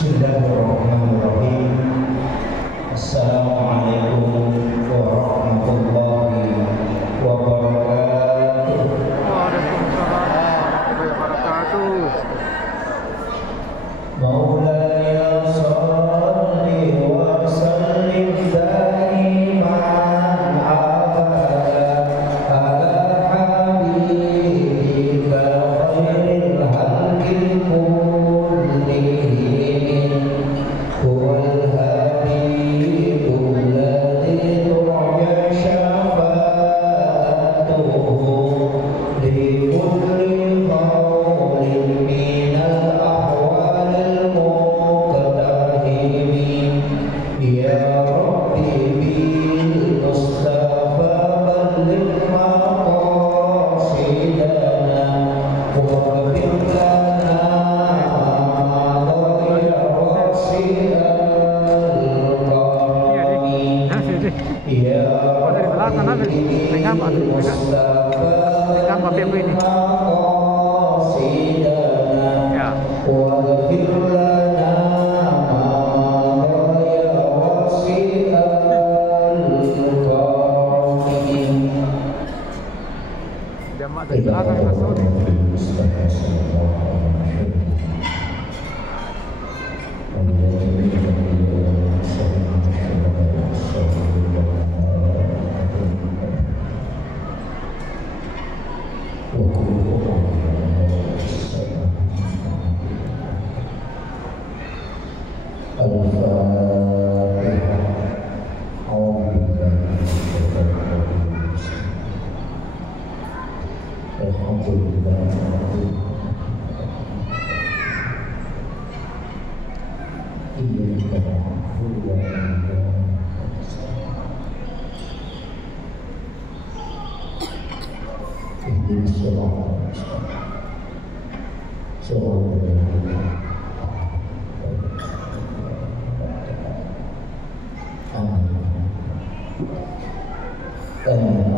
Bismillahirrahmanirrahim. Assalamualaikum warahmatullahi wabarakatuh. Waalaikumsalam warahmatullahi wabarakatuh. Maulaya sholli wa sallim daiman abada ala habibika khairil khalqi kullihim huwal habibul ladzi turja syafa'atuhu li kulli qawlin minal ahwalil muqtahimin ya rabbi bil mustafa balligh maqasidana wa ghfir lana ma ghayra rasidal ya rabbi bil mustafa balligh maqasidana wa ghfir lana ma ghayra rasidal Jamaah dari belakang masuk nih.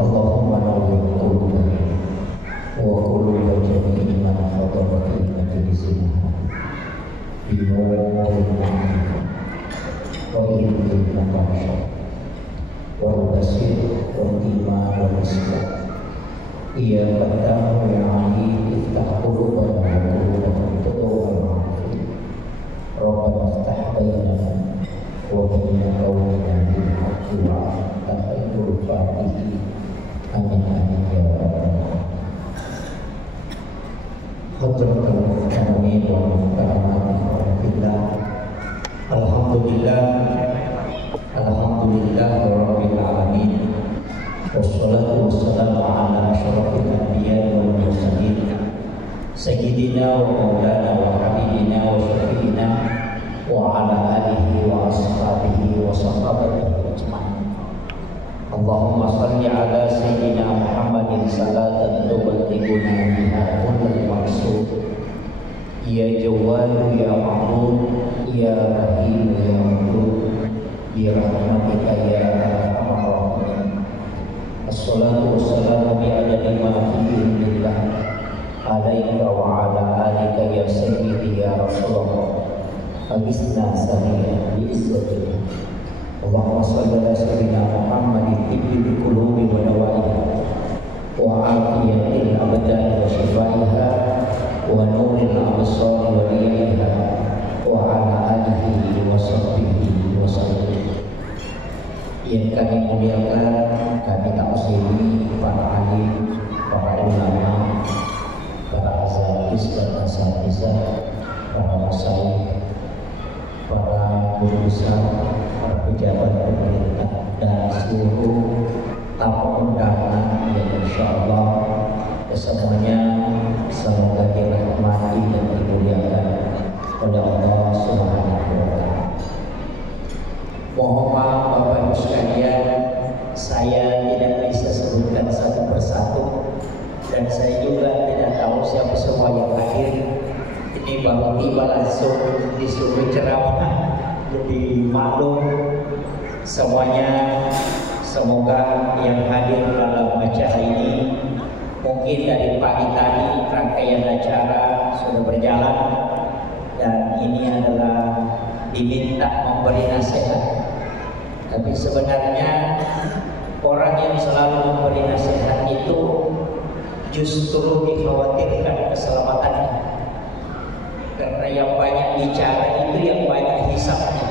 Allahumma nawwir qulubana wa quluba jami'i man khadara fi majlisina bi nuril ma'rifah wa ilmin nafasyah wal basir wal iman wal islam ya fatahu ya ali iftah qulubana wa quluba tu'min rabbana iftah bainana wa baina qawmina bil haqqi wa anta khairul fatihin. Amin amin ya rabbal alamin. Alhamdulillah rabbil alamin. Wassalatu wassalamu ala asyrafil anbiya'i wal mursalin sayyidina wa maulana wa habibina wa syafi'ina wa ala alihi wa ashabihi wa sahabatihi ajma'in. Allahumma salli ala sayyidina Muhammadin salatan tuballighuna biha kullal maqsud ya Jawwad ya Ma'bud ya Rahim ya Wadud bi rahmatika ya arhamar rahimin. Assalatu wassalamu bi adadi ma fi ilmillah alaika wa ala alika ya sayyidi ya Rasulullah agisna sami'an bi izzatika. Allahumma shalli ala sayyidina Muhammadin tibbil qulubi wa dawaiha wa afiyatil abdani wa shifaiha wa nuril absari wa riyaiha wa ala alihi wa sahbihi wa sallam. Yang kami muliakan, kami taksimi para alim, para ulama, para asatidz dan asatizah, para masyayikh, para guru besar, para pejabat pemerintah dan seluruh tamu undangan yang insyaallah semuanya semoga dirahmati dan dimuliakan oleh Allah Subhanahu wa taala. Mohon maaf Bapak Ibu sekalian, saya tidak bisa sebutkan satu persatu dan saya juga tidak tahu siapa semua yang hadir. Ini baru tiba langsung disuruh ceramah, jadi maklum semuanya. Semoga yang hadir dalam acara ini, mungkin dari pagi tadi rangkaian acara sudah berjalan dan ini adalah minta memberi nasihat. Tapi sebenarnya orang yang selalu memberi nasihat itu justru dikhawatirkan keselamatannya. Karena yang banyak bicara itu yang banyak hisapnya,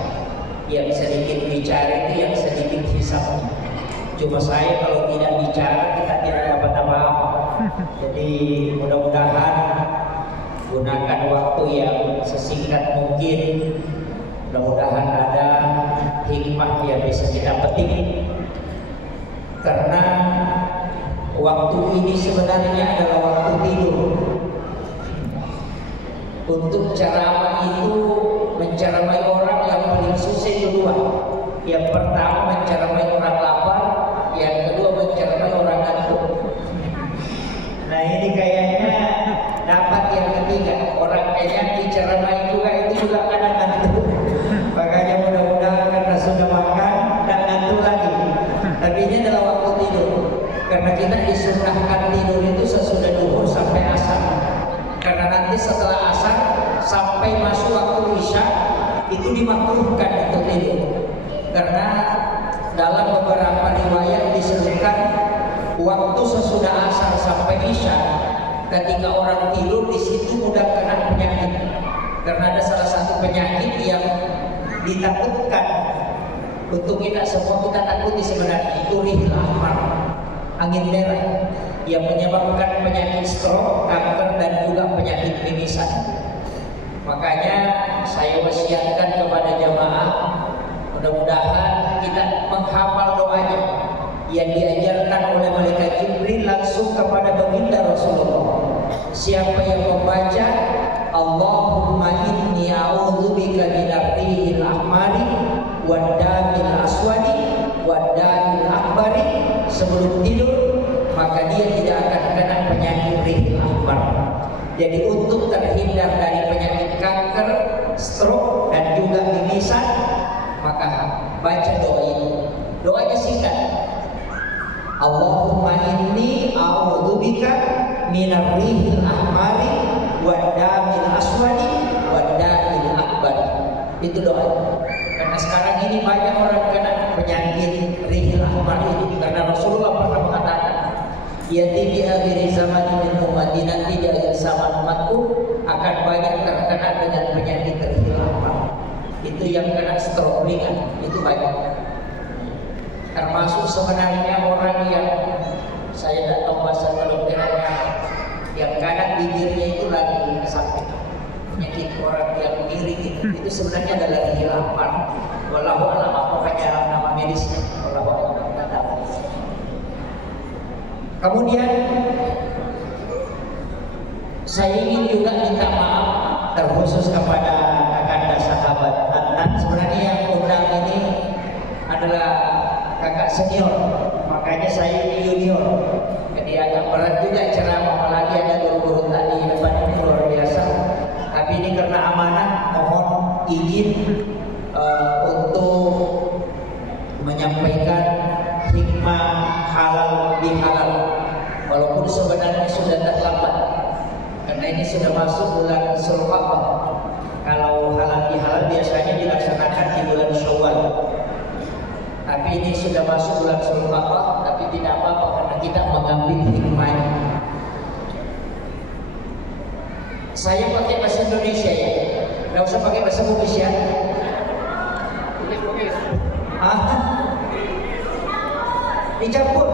yang sedikit bicara itu yang sedikit hisapnya. Cuma saya kalau tidak bicara kita tidak dapat apa-apa. Jadi mudah-mudahan gunakan waktu yang sesingkat mungkin. Mudah-mudahan ada hikmah yang bisa kita petik. Karena waktu ini sebenarnya adalah waktu tidur. Untuk ceramah itu menceramai orang yang paling susah itu dua. Yang pertama menceramai orang lapar, yang kedua menceramai orang ngantuk. Nah ini kayaknya dapat yang ketiga. Orang kayaknya diceramai juga itu juga kadang ngantuk. Makanya mudah-mudahan karena sudah makan dan ngantuk lagi. Tapi ini adalah waktu tidur. Karena kita disunahkan tidur itu sesudah duhur sampai asar. Karena nanti setelah asar sampai masuk waktu isya itu dimakruhkan untuk tidur. Karena dalam beberapa riwayat disebutkan waktu sesudah asar sampai isya ketika orang tidur di situ mudah kena penyakit. Karena ada salah satu penyakit yang ditakutkan untuk kita semua, kita takuti sebenarnya, itu rihil ahmar, angin merah yang menyebabkan penyakit stroke, kanker dan juga penyakit mimisan. Makanya saya wasiatkan kepada jamaah, mudah-mudahan kita menghafal doanya yang diajarkan oleh malaikat Jibril langsung kepada baginda Rasulullah. Siapa yang membaca Allahumma inni a'udzubika minarrihil ahmari wadamil aswadi wadamil akbari sebelum tidur, maka dia tidak akan kena penyakit rihil ahmar. Jadi untuk terhindar dari penyakit kanker, stroke dan juga mimisan, maka baca doa ini. Doanya singkat. Allahumma inni a'udzubika minarrihil ahmari wadamil aswadi wadamil akbari. Itu doa. Karena sekarang ini banyak orang kena penyakit rihil ahmar ini. Karena Rasulullah pernah mengatakan, yati di akhir zaman min ummati, nanti di akhir zaman umatku akan banyak terkena dengan penyakit rihil ahmar. Itu yang kena stroke ringan, itu banyak. Termasuk sebenarnya orang yang saya tidak tahu bahasa kedokterannya, yang kanan bibirnya itu lagi ke samping. Penyakit orang yang miring itu sebenarnya adalah rihil ahmar. Wallahu a'lam, pokoknya nama medisnya. Wallahu a'lam. Kemudian saya ingin juga minta maaf terkhusus kepada kakak sahabat Adnan. Sebenarnya yang undang ini adalah kakak senior, makanya saya ini junior. Jadi agak berat juga ceramah, apalagi ada guru-guru tadi depan ini luar biasa. Tapi ini karena amanah, mohon izin untuk menyampaikan hikmah halal bihalal. Walaupun sebenarnya sudah terlambat, karena ini sudah masuk bulan Zulqa'dah. Kalau halal bihalal biasanya dilaksanakan di bulan Syawal. Tapi ini sudah masuk bulan Zulqa'dah, tapi tidak apa-apa karena kita mengambil hikmahnya. Saya pakai bahasa Indonesia ya, nggak usah pakai bahasa Bugis ya. Dicampur.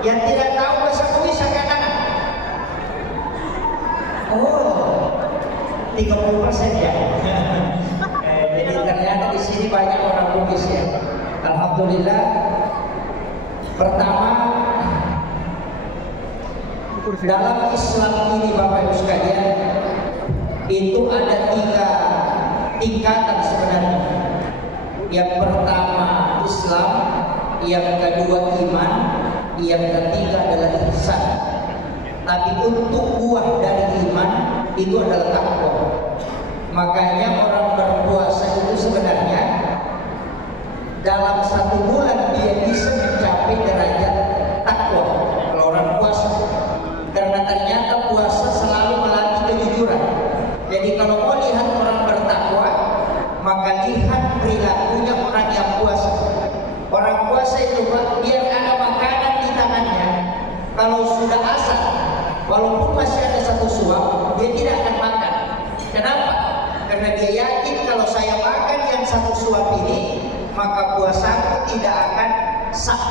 Yang tidak tahu bahasa Bugis angkat tangan. Oh, 30% ya. Jadi ternyata di sini banyak orang Bugis ya. Alhamdulillah. Pertama, dalam Islam ini Bapak Ibu sekalian, itu ada 3 tingkatan sebenarnya. Yang pertama Islam, yang kedua iman, yang ketiga adalah ihsan. Tapi untuk buah dari iman itu adalah takwa. Makanya orang berpuasa itu sebenarnya dalam 1 bulan dia bisa mencapai derajat takwa kalau orang puasa. Karena ternyata puasa selalu melatih kejujuran. Jadi kalau mau lihat orang bertakwa, maka lihat Karena dia yakin kalau saya makan yang satu suap ini, maka puasaku tidak akan sah.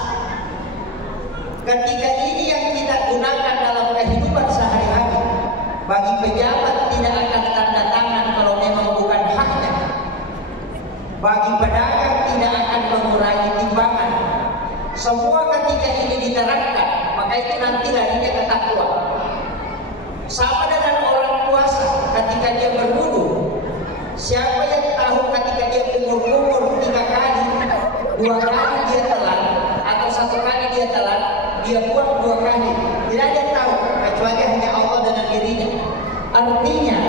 Ketika ini yang kita gunakan dalam kehidupan sehari-hari, bagi pejabat tidak akan tanda tangan kalau memang bukan haknya. Bagi pedagang tidak akan mengurangi timbangan. Semua ketika ini diterapkan, maka itu nanti larinya ke takwa. Sama dengan orang puasa ketika dia berwudu. Siapa yang tahu ketika dia kumur-kumur 3 kali, 2 kali dia telan, atau 1 kali dia telan, dia buang 2 kali. Tidak ada yang tahu kecuali hanya Allah dengan dirinya. Artinya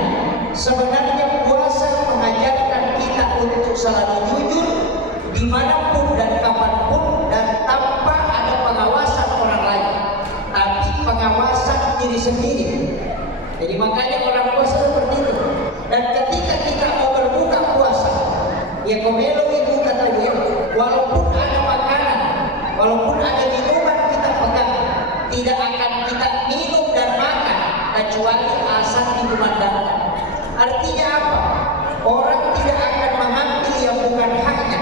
sebenarnya puasa mengajarkan kita untuk selalu jujur dimanapun dan kapanpun, dan tanpa ada pengawasan orang lain, tapi pengawasan diri sendiri. Jadi makanya orang puasa seperti itu. Dan ketika kita mau berbuka puasa, ya komelo ibu kata dia, walaupun ada makanan, walaupun ada minuman kita pegang, tidak akan kita minum dan makan kecuali asal dikumandangkan. Artinya apa? Orang tidak akan mengambil yang bukan haknya,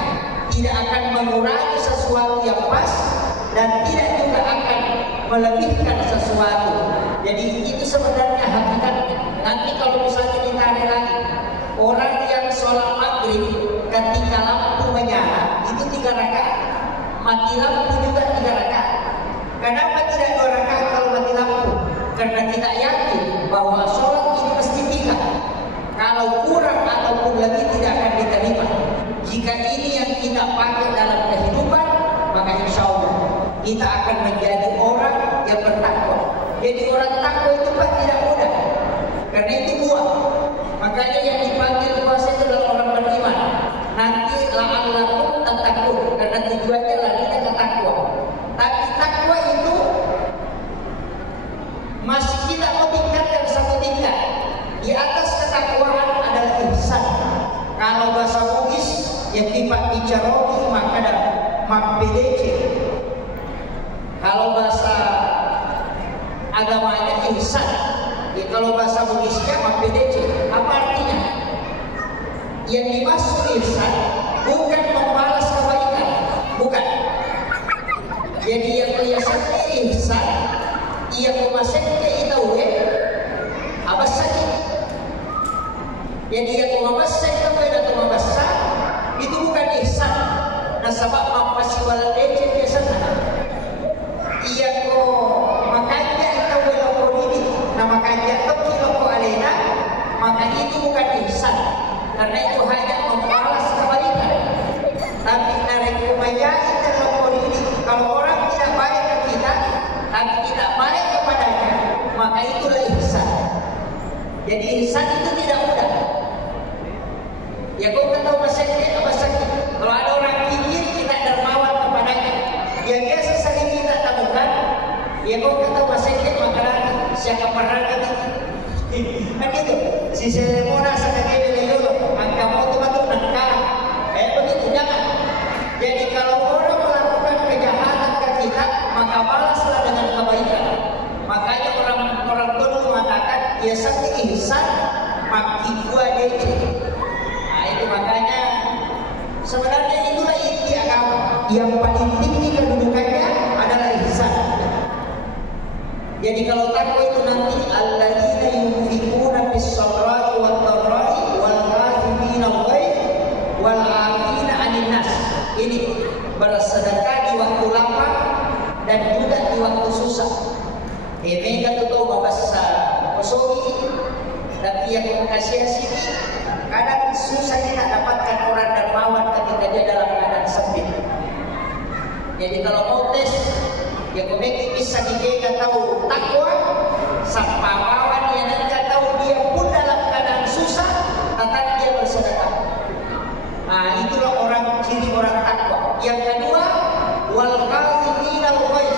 tidak akan mengurangi sesuatu yang pas, dan tidak juga akan melebihkan sesuatu. Jadi itu sebenarnya hakikatnya. Nanti kalau misalnya ditarik lagi, orang yang sholat maghrib ketika lampu menyala itu 3 rakaat, mati lampu juga 3 rakaat. Kenapa tidak 2 rakaat kalau mati lampu? Karena kita yakin bahwa sholat ini mesti 3. Kalau kurang ataupun lebih tidak akan diterima. Jika ini yang kita pakai dalam kehidupan, maka insya Allah kita akan menjadi orang yang bertakwa. Jadi orang takwa itu Pak tidak mudah, karena itu buah. Makanya yang dipanggil puasa itu adalah orang beriman. Nanti la'allakum tattaqun, karena tujuannya larinya ke takwa. Tapi takwa itu masih kita mau tingkatkan 1 tingkat. Di atas ketakwaan adalah ihsan. Kalau bahasa Bugis yang dipakai maka ada makbedece. Kalau bahasa agamanya ihsan, ya kalau bahasa Bugisnya makbedece. Apa artinya? Yang dimaksud ihsan bukan membalas kebaikan, bukan. Jadi yang biasanya ihsan, ia kumasengke itawe abas sakit. Jadi yang kumasengke pada kumabasa itu bukan ihsan. Nah sebab mapasi waladece biasanya. Ia ko makanya itawe loko ini, nah makanya toki loko alena, maka itu bukan ihsan. Karena itu hanya membalas kebaikan. Tapi dari kumaya itu loko ini, kalau orang tidak baik ke kita, tapi kita baik kepadanya, maka itulah ihsan. Jadi ihsan itu tidak mudah. Ya kau tahu masaknya apa sakit? Kalau ada orang kikir kita dermawan kepadanya, yang biasa sering kita temukan, ya kau tahu masaknya maka lagi siapa pernah kan itu si Selemona sakit lelelo, angka mau tuh nakal, begitu jangan. Jadi kalau orang melakukan kejahatan ke kita, maka balaslah dengan kebaikan. Makanya orang dulu mengatakan, ya sakit ihsan maki gua deh. Makanya sebenarnya itulah inti agama. Yang paling tinggi kedudukannya adalah ihsan. Jadi kalau takwa itu nanti alladzina yunfiquna bis-sarra'i wad-dharra'i wal kadhibina al-ghaidh wal 'afina 'anil nas. Ini bersedekah di waktu lapang dan juga di waktu susah. Ini kan tuh bahasa Kosovi, tapi yang kasih sini kadang susah kita dapatkan orang dermawan ketika dia dalam keadaan sempit. Jadi kalau mau tes, ya komeki bisa dikira tahu takwa, sampawawan yang tidak tahu dia pun dalam keadaan susah, tetapi dia bersedekah. Nah itulah orang ciri orang takwa. Yang kedua, wal kadhibina al-ghaidh.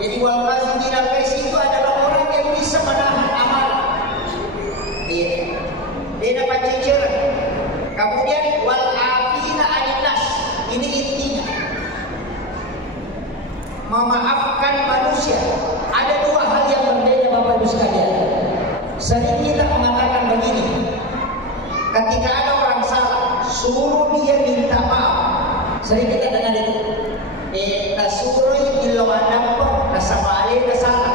Jadi wal kadhibina al-ghaidh itu adalah orang yang bisa menahan amarah. Dia dapat ceceran. Kemudian wal 'afina 'anil nas. Ini intinya. Memaafkan manusia. Ada 2 hal yang berbeda Bapak Ibu sekalian. Sering kita mengatakan begini, ketika ada orang salah, suruh dia minta maaf. Sering kita dengar itu. Tasuri bila ada nasama alih salah.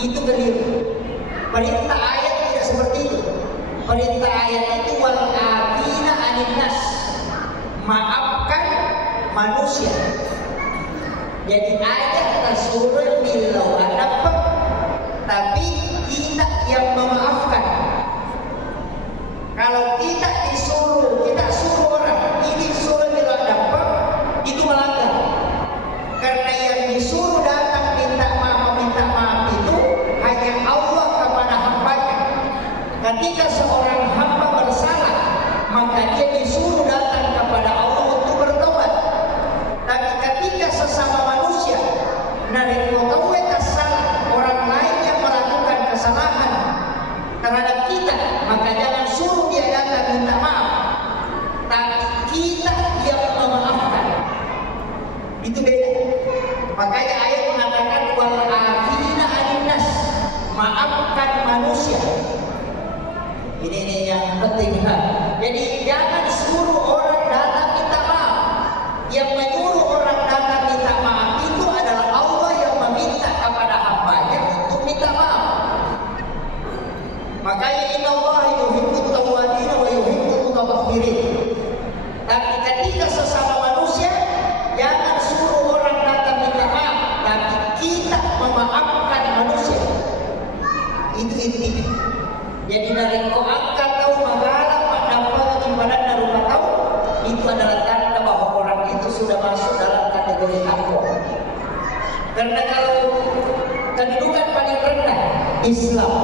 Itu keliru. Perintah ayat tidak seperti itu. Perintah ayat itu wal afina anin nas. Maafkan manusia. Jadi ayat tasuri bila ada tapi kita yang memaafkan. Kalau kita disuruh, kita suruh orang, ini suruh bila dapat, itu melanggar. Karena yang disuruh datang minta maaf itu hanya Allah kepada hambanya. Ketika seorang hamba bersalah, maka dia disuruh datang kepada Allah untuk bertobat. Tapi ketika sesama manusia, orang lain yang melakukan kesalahan terhadap kita, maka jangan suruh dia datang minta maaf, tapi kita yang memaafkan. Itu beda. Makanya ayat mengatakan wal afina anin nas, maafkan manusia. Ini yang penting. Jadi jangan suruh orang datang minta maaf. Yang menyuruh orang datang minta maaf itu adalah Allah yang meminta kepada hambanya untuk minta maaf. Makanya inna Allah yuhibbut tawwabin wa yuhibbul mutatahhirin. Tapi ketika sesama manusia, jangan suruh orang datang minta maaf, tapi kita memaafkan manusia. Itu intinya. Jadi dari kau angkat tahu magalah pada timbalan darurat tahu, itu adalah tanda bahwa orang itu sudah masuk dalam kategori takwa. Karena kalau kedudukan paling rendah Islam,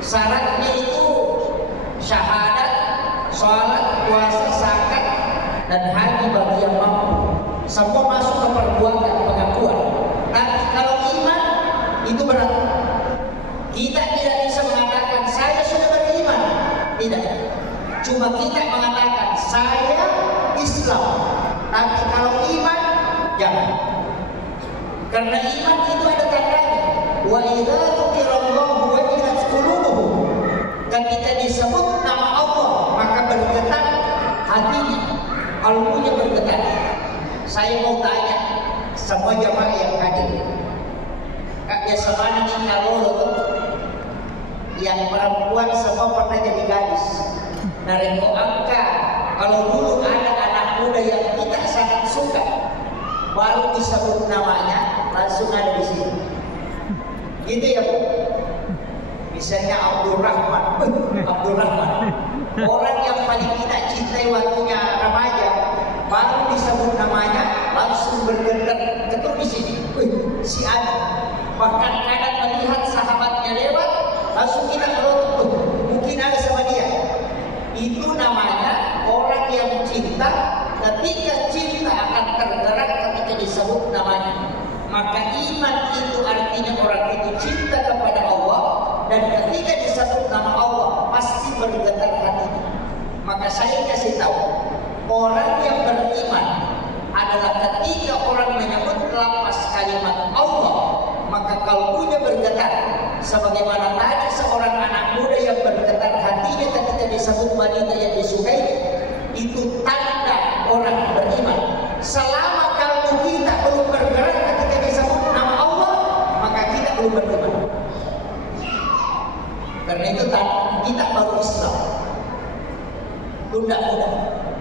syaratnya itu syahadat, sholat, puasa, zakat, dan haji bagi yang mampu. Semua masuk ke perbuatan pengakuan. Tapi kalau iman itu berat. Kita tidak bisa mengatakan saya sudah beriman. Tidak. Cuma kita mengatakan saya Islam. Tapi kalau iman jangan. Karena iman itu ada tandanya. Wa idza dzukirallahu wajilat qulubuhum. Ketika disebut nama Allah, maka bergetar hatinya, kalbunya bergetar. Saya mau tanya semua jamaah yang hadir, Kak Yasamana nih kalau yang perempuan semua pernah jadi gadis. Nareko angka, kalau dulu ada anak muda yang kita sangat suka, baru disebut namanya langsung ada di sini. Gitu ya Bu. Misalnya Abdul Rahman, orang yang paling kita cintai waktunya remaja, baru disebut namanya langsung bergetar ketuk di sini. Si Adi. Bahkan kadang melihat sahabatnya lewat, langsung kita kerotok, mungkin ada sama dia. Itu namanya orang yang cinta. Ketika cinta akan tergerak ketika disebut namanya. Maka iman itu artinya orang itu cinta kepada Allah, dan ketika disebut nama Allah pasti bergetar hatinya. Maka saya kasih tahu, orang yang beriman adalah ketika orang menyebut lafaz kalimat Allah, maka kalbunya bergetar. Sebagaimana tadi seorang anak muda yang bergetar hatinya ketika disebut wanita yang disukai, itu tanda orang beriman. Selama kalbu kita belum bergerak ketika disebut nama Allah, maka kita belum beriman. Karena itu kita baru Islam. Tunda-tunda.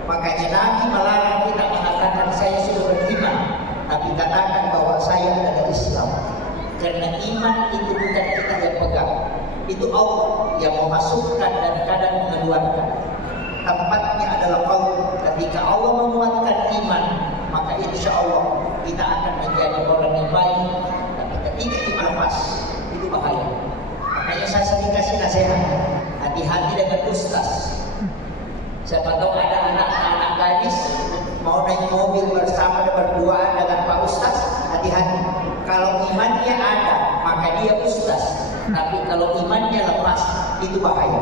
Makanya Nabi melarang kita mengatakan saya sudah beriman, tapi katakan bahwa saya adalah Islam. Karena iman itu bukan kita yang pegang, itu Allah yang memasukkan dan kadang mengeluarkan. Tempatnya adalah qaul. Ketika Allah menguatkan iman, maka insya Allah kita akan menjadi orang yang baik. Tapi ketika kita lepas, itu bahaya. Makanya saya sering kasih nasihat, hati-hati dengan ustaz. Siapa tahu ada anak-anak gadis mau naik mobil bersama dan berduaan dengan Pak Ustaz, hati-hati. Kalau imannya ada, maka dia ustaz. Tapi kalau imannya lepas, itu bahaya.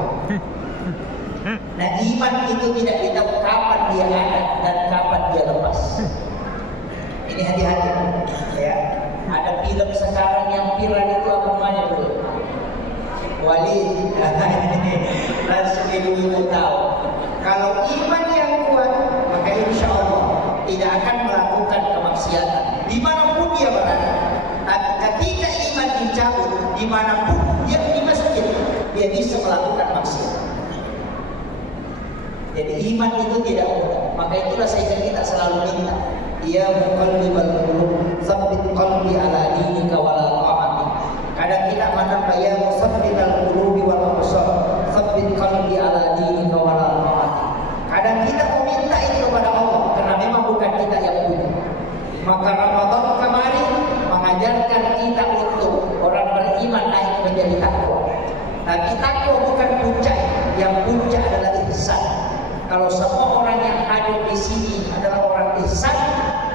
Nah, iman itu tidak tahu kapan dia ada dan kapan dia lepas. Ini hati-hati, ya. Ada film sekarang yang viral itu apa namanya, Bro? Walid. Langsung ibu-ibu tahu, kalau iman yang kuat, maka insya Allah tidak akan melakukan kemaksiatan dimanapun dia berada. Tapi ketika iman dicabut, dimanapun dia di masjid, dia bisa melakukan maksiat. Jadi iman itu tidak mudah. Maka itulah sehingga kita selalu minta, ya muqallibal qulub, tsabbit qalbi ala dinika wa la ta'atik. Kadang kita menambah, ya musabbidal qulubi wal absar, tsabbit qalbi ala dinika wa la ta'atik. Kadang kita meminta itu kepada Allah karena memang bukan kita yang punya. Maka Ramadan kemarin mengajarkan kita untuk orang beriman naik menjadi takwa. Tapi takwa bukan puncak, yang puncak adalah ihsan. Kalau semua orang yang hadir di sini adalah orang ihsan,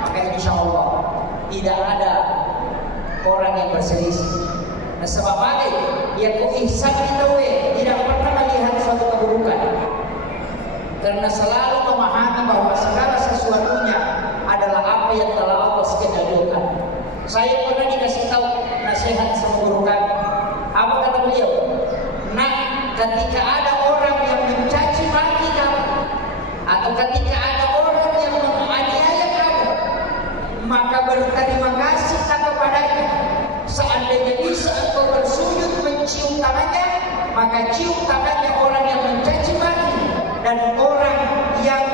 maka insya Allah tidak ada orang yang berselisih. Nah, sebab balik, ya kok ihsan kita tidak pernah melihat suatu keburukan, karena selalu memahami bahwa segala sesuatunya adalah apa yang telah Allah skenario-kan. Saya pernah dikasih tahu nasihat sama guru kami. Apa kata beliau? Nah, ketika ada orang yang mencaci maki kamu, atau ketika ada orang yang menganiaya kamu, maka berterima kasih kepadanya. Seandainya bisa engkau bersujud mencium tangannya, maka cium tangannya orang yang mencaci maki dan orang yang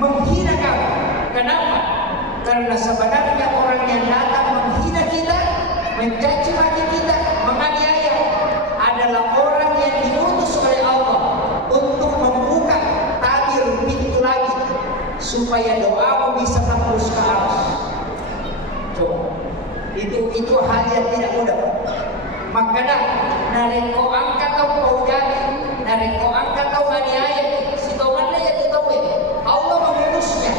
menghina kamu. Kenapa? Karena sebenarnya orang yang datang menghina kita, mencaci maki kita, menganiaya adalah orang yang diutus oleh Allah untuk membuka tabir pintu langit supaya doamu bisa tembus ke atas. Coba, itu hal yang tidak mudah. Makanya nareko angkat kau jadi, nareko angkat kau aniaya, si tomannya yang ditahui. Allah mengutusnya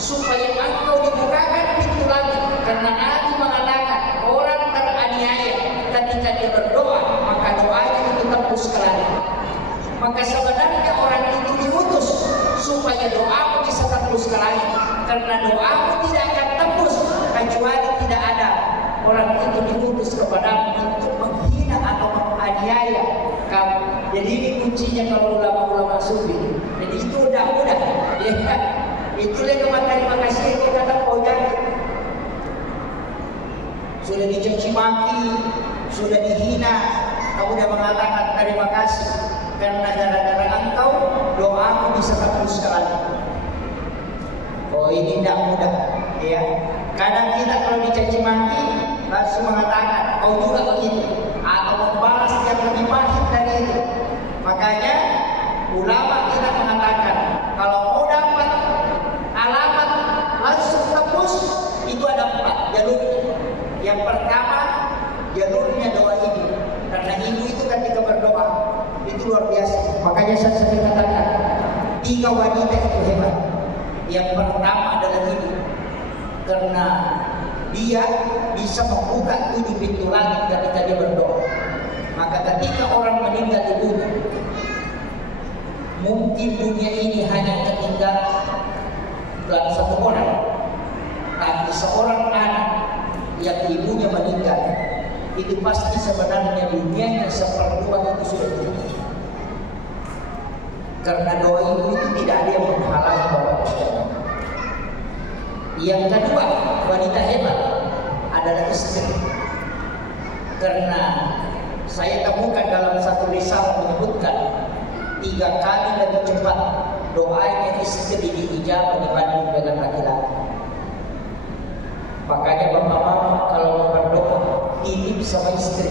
supaya engkau dibukakan pintu langit, karena Nabi mengatakan orang teraniaya ketika dia berdoa, maka doanya itu tembus ke langit. Maka sebenarnya orang itu diutus supaya doamu bisa tembus ke langit, karena doamu tidak akan tembus kecuali tidak ada orang itu diutus kepadamu untuk menghina atau menganiaya kamu. Jadi ini kuncinya kalau ulama-ulama sufi. Jadi itu udah mudah, ya kan? Itulah terima kasih kita kata pojak. Sudah dicaci maki, sudah dihina, kamu sudah mengatakan terima kasih karena gara-gara engkau doamu bisa tembus ke langit. Oh, ini tidak mudah, ya. Kadang kita kalau dicaci maki langsung mengatakan kau juga begitu, atau membalas yang lebih pahit dari itu. Makanya ulama kita mengatakan kalau mau dapat alamat langsung tembus itu ada 4 jalur. Yang pertama jalurnya doa ibu, karena ibu itu ketika berdoa itu luar biasa. Makanya saya sering katakan 3 wanita itu hebat. Yang pertama adalah ibu, karena dia bisa membuka 7 pintu langit ketika dia berdoa. Maka ketika orang meninggal di dunia, mungkin dunia ini hanya ketinggal satu orang, tapi seorang anak yang ibunya meninggal, itu pasti sebenarnya dunianya seperempat itu sudah tutup. Karena doa ibu itu tidak ada yang menghalangi Bapak Ibu. Yang kedua, wanita hebat adalah istri. Karena saya temukan dalam satu risalah menyebutkan 3 kali lebih cepat doanya istri diijabah dibanding dengan laki-laki. Makanya bapak-bapak kalau mau berdoa titip sama istri,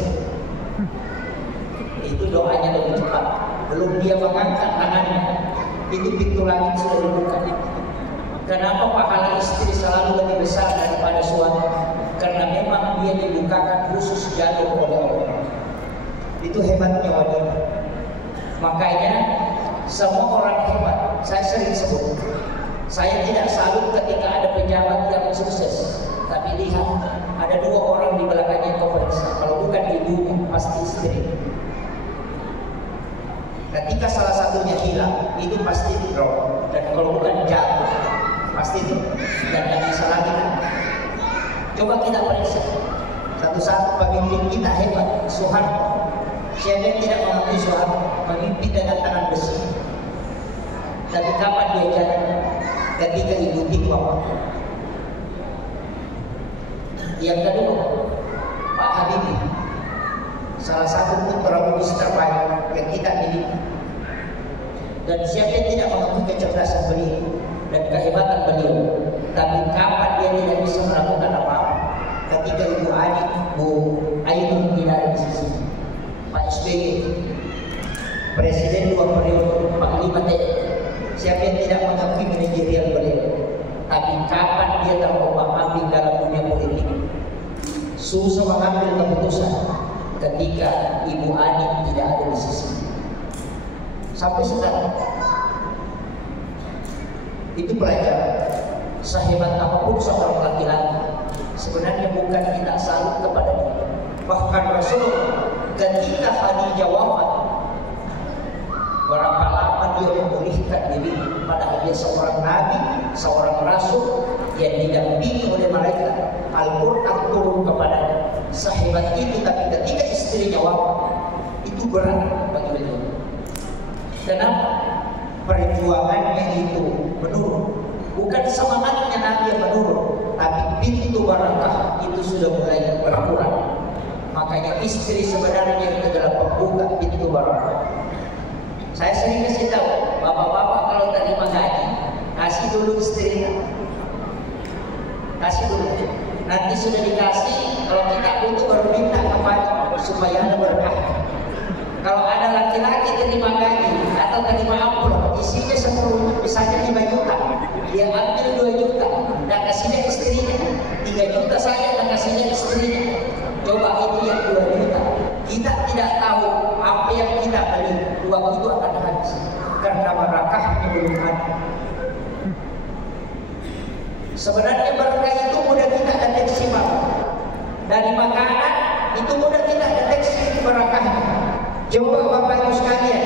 itu doanya lebih cepat. Belum dia mengangkat tangannya, itu pintu langit sudah dibuka. Kenapa pahala istri selalu lebih besar daripada suami? Karena memang dia dibukakan khusus jalur oleh Allah. Itu hebatnya wanita. Makanya semua orang hebat. Saya sering sebut, saya tidak salut ketika ada pejabat yang sukses, tapi lihat ada 2 orang di belakangnya konferensi. Kalau bukan ibunya pasti istri. Ketika salah satunya hilang, itu pasti drop. Dan kalau bukan jatuh, pasti itu. Dan tidak bisa lagi. Coba kita periksa satu-satu pemimpin kita hebat. Soeharto Siapa yang tidak mengakui suami memimpin dengan tangan besi? Tapi kapan dia jalan? Ketika ibu tikwa. Yang kedua, Pak Habibie, salah satu putra bugis terbaik yang kita miliki. Dan siapa yang tidak mengakui kecerdasan beliau dan kehebatan beliau, tapi kapan dia tidak bisa melakukan apa-apa? Ketika Ibu Ani, Bu Ainun tidak ada di sisi. Pak SBY, Presiden 2 periode, Panglima TNI, siapa yang tidak mengakui manajerial beliau? Tapi kapan dia terombang-ambing dalam dunia politik? Susah mengambil keputusan ketika Ibu Ani tidak ada di sisi. Sampai sekarang itu pelajaran. Sehebat apapun seorang laki-laki, sebenarnya bukan kita salut kepada dia. Bahkan Rasulullah ketika Khadijah wafat, berapa lama dia memulihkan diri, padahal dia seorang nabi, seorang rasul yang didampingi oleh malaikat. Al-Quran turun kepadanya. Sehebat itu, tapi ketika istrinya wafat, itu berat bagi beliau. Kenapa? Perjuangannya itu menurun. Bukan semangatnya Nabi yang menurun, tapi pintu barakah itu sudah mulai berkurang. Makanya istri sebenarnya itu adalah pembuka pintu barakah. Saya sering kasih tahu, bapak-bapak kalau terima gaji, kasih dulu istrinya. Kasih dulu. Nanti sudah dikasih, kalau kita butuh baru minta kepada supaya ada berkah. Kalau ada laki-laki terima gaji atau terima amplop, isinya 10, misalnya 5 juta, dia ambil 2 juta dan kasihnya istrinya, 3 juta saja dan kasihnya istrinya. Coba itu yang 2 juta. Kita tidak tahu apa yang kita beli, uang itu akan habis karena barakahnya belum ada. Sebenarnya berkah itu mudah kita deteksi, Pak. Dari makanan itu mudah kita deteksi barakahnya. Coba Bapak Ibu sekalian,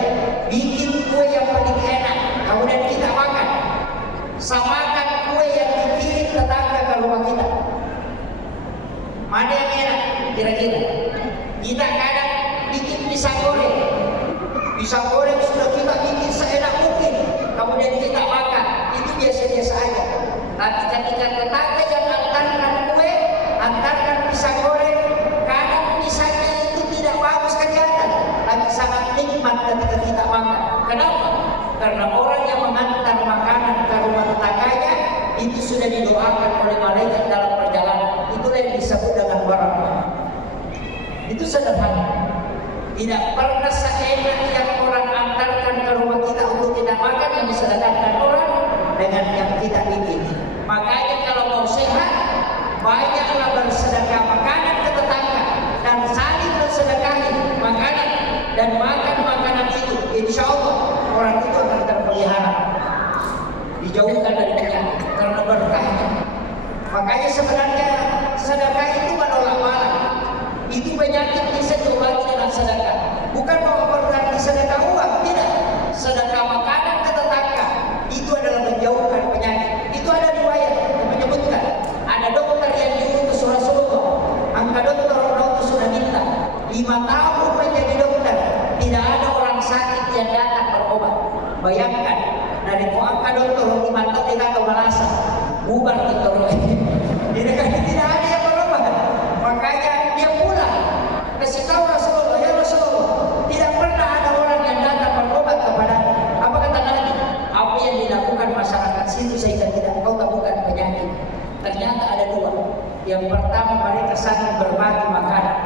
bikin kue yang paling enak, kemudian kita makan. Samakan kue yang dikirim tetangga ke rumah kita. Mana yang enak kira-kira? Kita kadang bikin pisang goreng. Pisang goreng sudah kita bikin seenak mungkin, kemudian kita makan. Itu biasa-biasa aja. Tapi ketika tetangga yang antarkan kue, antarkan pisang goreng, kadang pisangnya itu tidak bagus kelihatan, tapi sangat nikmat ketika kita makan. Kenapa? Karena orang yang mengantar makanan ke rumah tetangganya itu sudah didoakan oleh malaikat dalam perjalanan. Itulah yang disebut dengan barakah. Itu sederhana. Tidak pernah seenak yang orang antarkan ke rumah kita untuk kita makan yang disedekahkan orang dengan yang kita bikin. Makanya kalau mau sehat, banyaklah bersedekah makanan ke tetangga dan saling bersedekahi makanan dan makan makanan itu. Insya Allah orang itu akan terpelihara, dijauhkan dari penyakit karena berkahnya. Makanya sebenarnya sedekah itu menolak malam. Itu penyakit bisa diobati dengan sedekah. Bukan mau berarti sedekah uang, tidak. Sedekah makanan ke tetangga itu adalah menjauhkan penyakit. Itu ada riwayat yang menyebutkan ada dokter yang diutus Rasulullah. Angka dokter itu sudah minta 5 tahun menjadi dokter, tidak ada orang sakit yang datang berobat. Bayangkan dari angka dokter 5 tahun dia kata malasan, bubar dokter. Tidak ada yang berobat. Makanya dia pulang kasih tahu Rasulullah, ya Rasulullah, tidak pernah ada orang yang datang berobat kepada. Apa kata Nabi? Apa yang dilakukan masyarakat situ sehingga tidak kau temukan penyakit. Ternyata ada 2. Yang pertama, mereka saling berbagi makanan.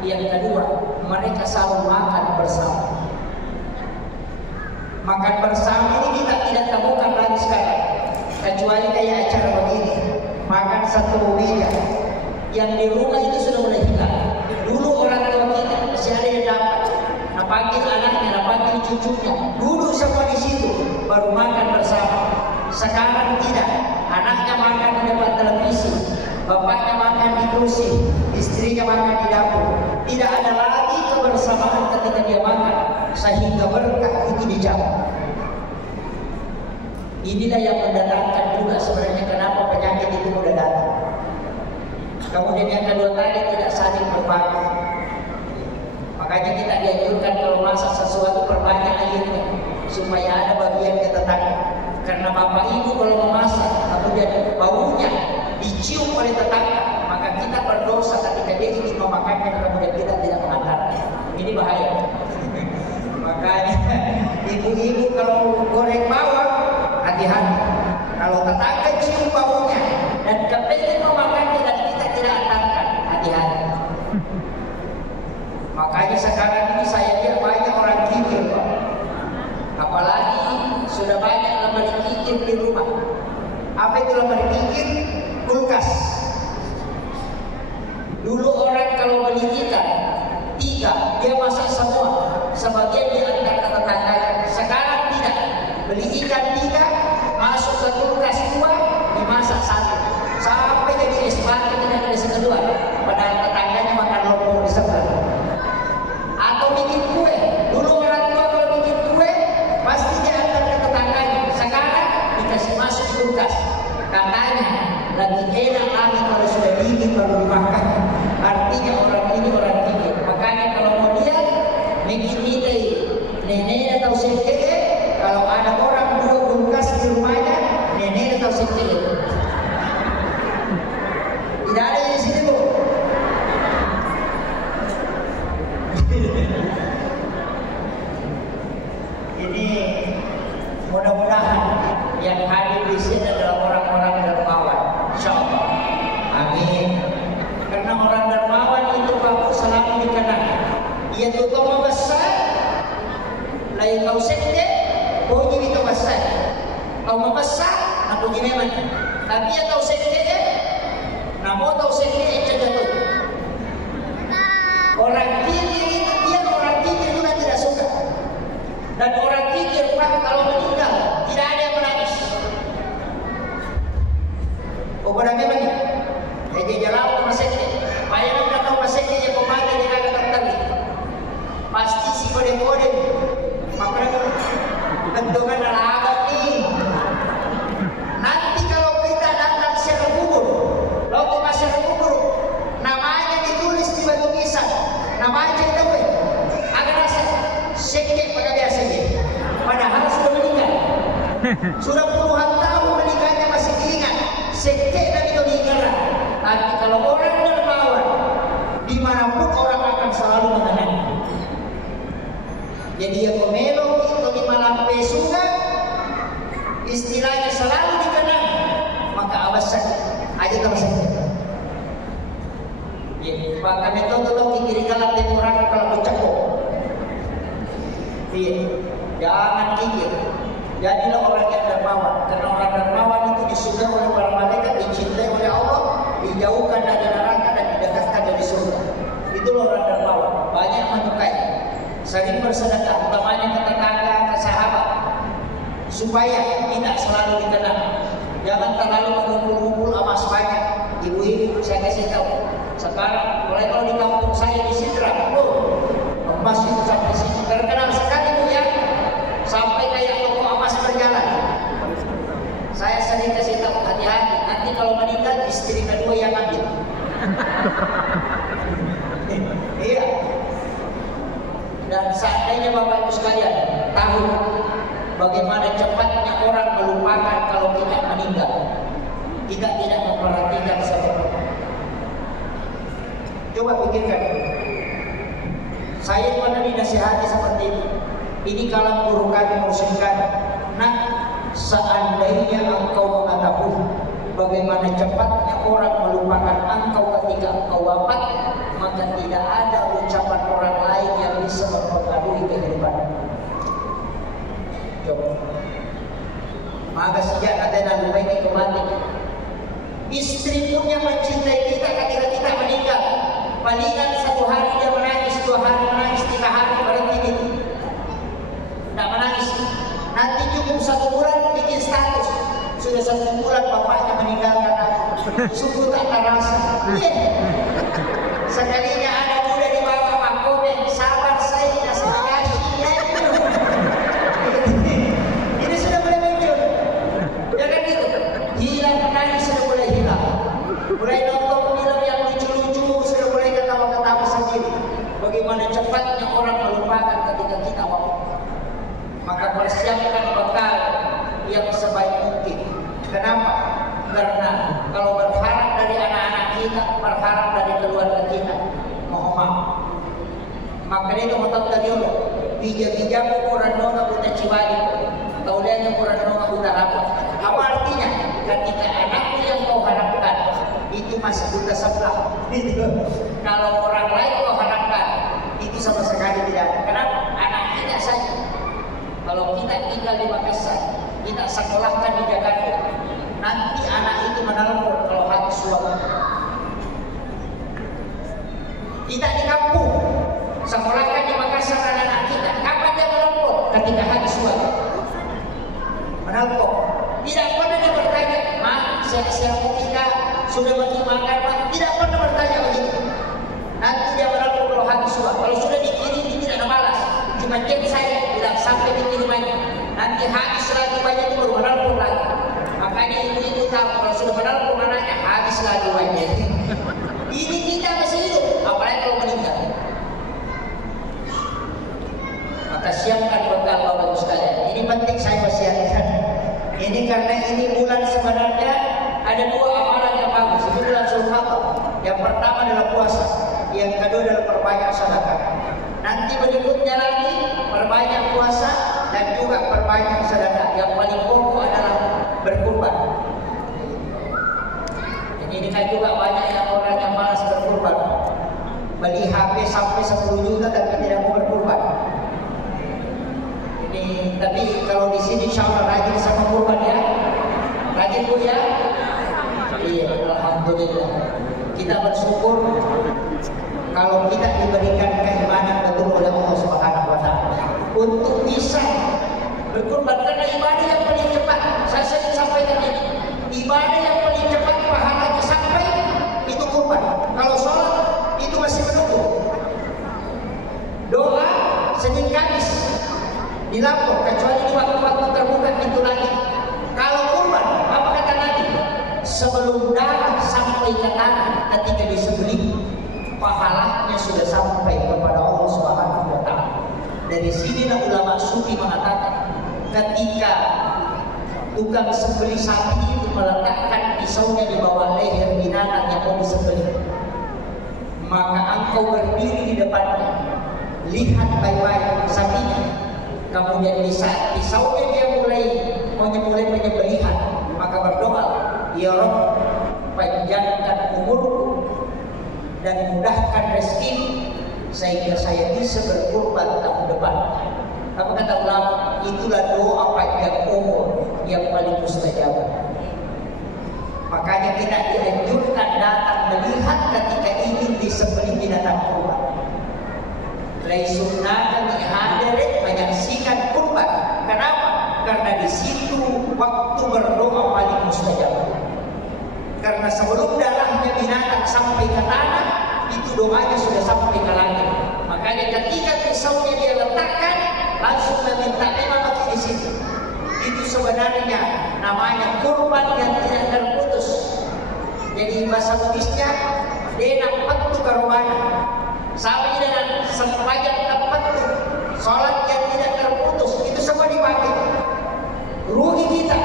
Yang kedua, mereka selalu makan bersama. Makan bersama ini kita tidak temukan lagi sekarang, kecuali kayak acara begini, makan satu meja. Yang di rumah itu sudah mulai hilang. Dulu orang tua kita masih ada yang dapat, nah panggil anaknya, nah panggil cucunya. Dulu semua di situ baru makan bersama. Sekarang tidak. Anaknya makan di depan televisi, bapaknya makan di kursi, istrinya makan di dapur. Tidak ada lagi kebersamaan ketika dia makan, sehingga berkah itu dijauh. Inilah yang mendatangkan juga sebenarnya kenapa penyakit itu mudah datang. Kemudian yang kedua tadi tidak saling berbagi. Makanya kita dianjurkan kalau masak sesuatu perbanyak airnya supaya ada bagian ke tetangga. Karena bapak ibu kalau memasak kemudian baunya dicium oleh tetangga, maka kita berdosa ketika dia ingin memakannya kemudian kita tidak mengantarnya. Ini bahaya. Makanya ibu-ibu kalau goreng bawang hati-hati. Kalau tetangga cium baunya dan kepingin memakannya dan kita tidak antarkan, hati-hati. Makanya sekarang ini saya lihat banyak orang kikir, Pak. Apalagi sudah banyak lemari kikir di rumah. Apa itu lemari kikir? Kulkas. Dulu orang kalau beli ikan 3, dia masak semua. Sebagian dia antar ke tetangganya. Sekarang tidak. Beli ikan 3, masuk ke kulkas 2, dimasak 1. Sampai jadi es batu tidak ada sekedua. Padahal tetangganya makan lombok di sebelah. Atau bikin kue. Dulu orang tua kalau bikin kue pasti dia antar ke tetangganya. Sekarang dikasih masuk kulkas. Katanya lagi enak lagi kalau sudah dingin baru dimakan. Artinya orang ini orang kikir. Makanya kalau mau lihat kita nenek atau sekele, kalau ada orang 2 kulkas di rumahnya, nenek atau sekele. Tidak ada di sini, Bu. Ini mudah-mudahan yang hadir di sini adalah orang-orang dermawan, insyaallah. Amin. Karena orang dermawan itu Bapak selalu dikenal. Ia tutup besar, lain kau sekte, puji itu besar. Kau membesar, nak puji memang. Tapi ia tahu sekte, namun tahu sekte jatuh. Orang kikir itu dia orang kikir juga tidak suka. Dan orang kikir Pak kalau meninggal tidak ada yang menangis. Oh pada memang ya, jadi jalan sama sekte. Bayangkan kata sama sekte yang pemada dia agak tertali. Pasti si kode-kode, makanya bentukan alamat nih. Nanti kalau kita datang secara kubur, lalu masih kubur, namanya ditulis di batu nisan, namanya itu agak rasa sekte pada biasanya. Padahal sudah meninggal, sudah puluhan tahun meninggalnya masih diingat. Sekte dan itu diingat. Tapi kalau orang dermawan, dimanapun orang akan selalu mengenal. Jadi yang memeluk itu di malam pesuga istilahnya selalu dikenal, maka awasan aja terus. Ya, maka metode lo kiri kanan temurang kalau bercakap. Iya, jangan kikir. Jadilah orang yang dermawan. Karena orang dermawan itu disukai oleh para malaikat, dicintai oleh Allah, dijauhkan dari neraka dan didekatkan dari surga. Itulah orang dermawan. Banyak menyukai. Saling bersedekah, utamanya ke tetangga, ke sahabat, supaya tidak selalu dikenal. Jangan terlalu mengumpul-ngumpul emas banyak. Ibu-ibu saya kasih tahu. Sekarang mulai kalau di kampung saya di Sidra, emas itu sampai sini terkenal sekali Bu ya, sampai kayak toko emas berjalan. Saya sering kasih tahu hati-hati. Nanti kalau meninggal istri kedua yang ambil. Iya. Dan seandainya Bapak Ibu sekalian tahu bagaimana cepatnya orang melupakan kalau kita meninggal, kita tidak memperhatikan sebab. Coba pikirkan. Saya pernah dinasihati seperti ini. Ini kalau burukan musyrikan. Nah, seandainya engkau mengetahui bagaimana cepatnya orang melupakan engkau ketika engkau wafat, maka tidak ada ucapan orang lain yang bisa mempengaruhi kehidupan. Coba. Maka sejak kata Nabi baik itu mati. Istri pun yang mencintai kita ketika kita meninggal. Palingan 1 hari dia menangis, 2 hari menangis, 3 hari berhenti gitu. Tidak menangis. Nanti cukup 1 bulan bikin status. Sudah 1 bulan bapaknya meninggalkan aku. Sungguh tak terasa. Sekalinya ada muda di bawah Pak komen, sabar saya tidak sekali. Ini sudah mulai muncul. Ya kan gitu. Hilang menangis sudah mulai hilang. Mulai nonton film yang lucu-lucu sudah mulai ketawa-ketawa sendiri. Bagaimana cepatnya Kenapa? Karena kalau berharap dari anak-anak kita, berharap dari keluarga kita, mohon maaf. Maka itu motor tadi lo, bija-bija ukuran nona buta ciwali, kaulian ukuran nona buta rapat. Apa artinya? Ketika anakmu yang kau harapkan itu masih buta sebelah. Kalau orang lain kau harapkan itu sama sekali tidak ada. Kenapa? Anak kita saja. Kalau kita tinggal di Makassar, kita sekolahkan di Jakarta, nanti anak itu menelpon kalau habis suami. Kita di kampung, sekolahkan di Makassar anak kita. Kapan dia menelpon? Ketika habis suami. Menelpon. Tidak pernah dia bertanya, "Ma, siapa kita sudah bagi makan, Pak?" Tidak pernah bertanya begitu. Nanti dia menelpon kalau habis suami. Kalau sudah dikirim, dia tidak ada balas. Cuma chat saya, bilang sampai dikirimannya. Nanti habis lagi banyak itu baru menelpon lagi. Makanya ibu-ibu tahu kalau sudah menelpon anaknya habis lagi banyak. Ini kita masih hidup, apalagi kalau meninggal. Maka siapkan bekal Bapak Ibu sekalian. Ini penting saya wasiatkan. Ini karena ini bulan sebenarnya ada dua amalan yang bagus. Ini bulan Zulhijjah. Yang pertama adalah puasa, yang kedua adalah perbanyak sedekah. Nanti berikutnya lagi perbanyak puasa dan juga perbanyak sedekah. Yang paling pokok adalah berkurban. Ini kan juga banyak yang orang yang malas berkurban, beli HP sampai 10 juta tapi tidak mau berkurban. Ini tapi kalau di sini insya Allah rajin sama kurban ya, rajin Bu ya. Iya, alhamdulillah. Kita bersyukur kalau kita diberikan keimanan betul oleh Allah Subhanahu wa taala untuk bisa berkurban, karena ibadah yang paling cepat. Saya sering sampaikan ini, ibadah yang paling cepat pahalanya sampai itu kurban. Kalau sholat itu masih menunggu. Doa Senin Kamis dilapor, kecuali di waktu-waktu terbuka pintu lagi. Kalau kurban, apa kata Nabi? Sebelum darah sampai ke tanah ketika disembelih, pahalanya sudah sampai kepada Allah Subhanahu wa taala. Dari sinilah ulama sufi mengatakan, ketika tukang sembelih sapi itu meletakkan pisaunya di bawah leher binatang yang mau disembelih, maka engkau berdiri di depannya, lihat baik-baik sapinya, kemudian di saat pisaunya dia mulai penyembelihan, maka berdoa, "Ya Rabb, panjangkan umurku dan mudahkan rezeki sehingga saya bisa berkurban tahun depan." Apa kata ulama? Itulah doa panjang umur yang paling mustajab. Makanya kita dianjurkan datang melihat ketika ingin disembelih binatang kurban. Laisunnaka mihadirin, menyaksikan kurban. Kenapa? Karena di situ waktu berdoa paling mustajab. Karena sebelum darahnya binatang sampai ke tanah, itu doanya sudah sampai ke langit. Makanya ketika pisaunya dia letakkan, langsung meminta memang di situ. Itu sebenarnya namanya kurban yang tidak terputus. Jadi bahasa Buddhisnya, dena patu karubana. Sama dengan sepanjang tempat sholat yang tidak terputus, itu semua dipakai. Rugi kita.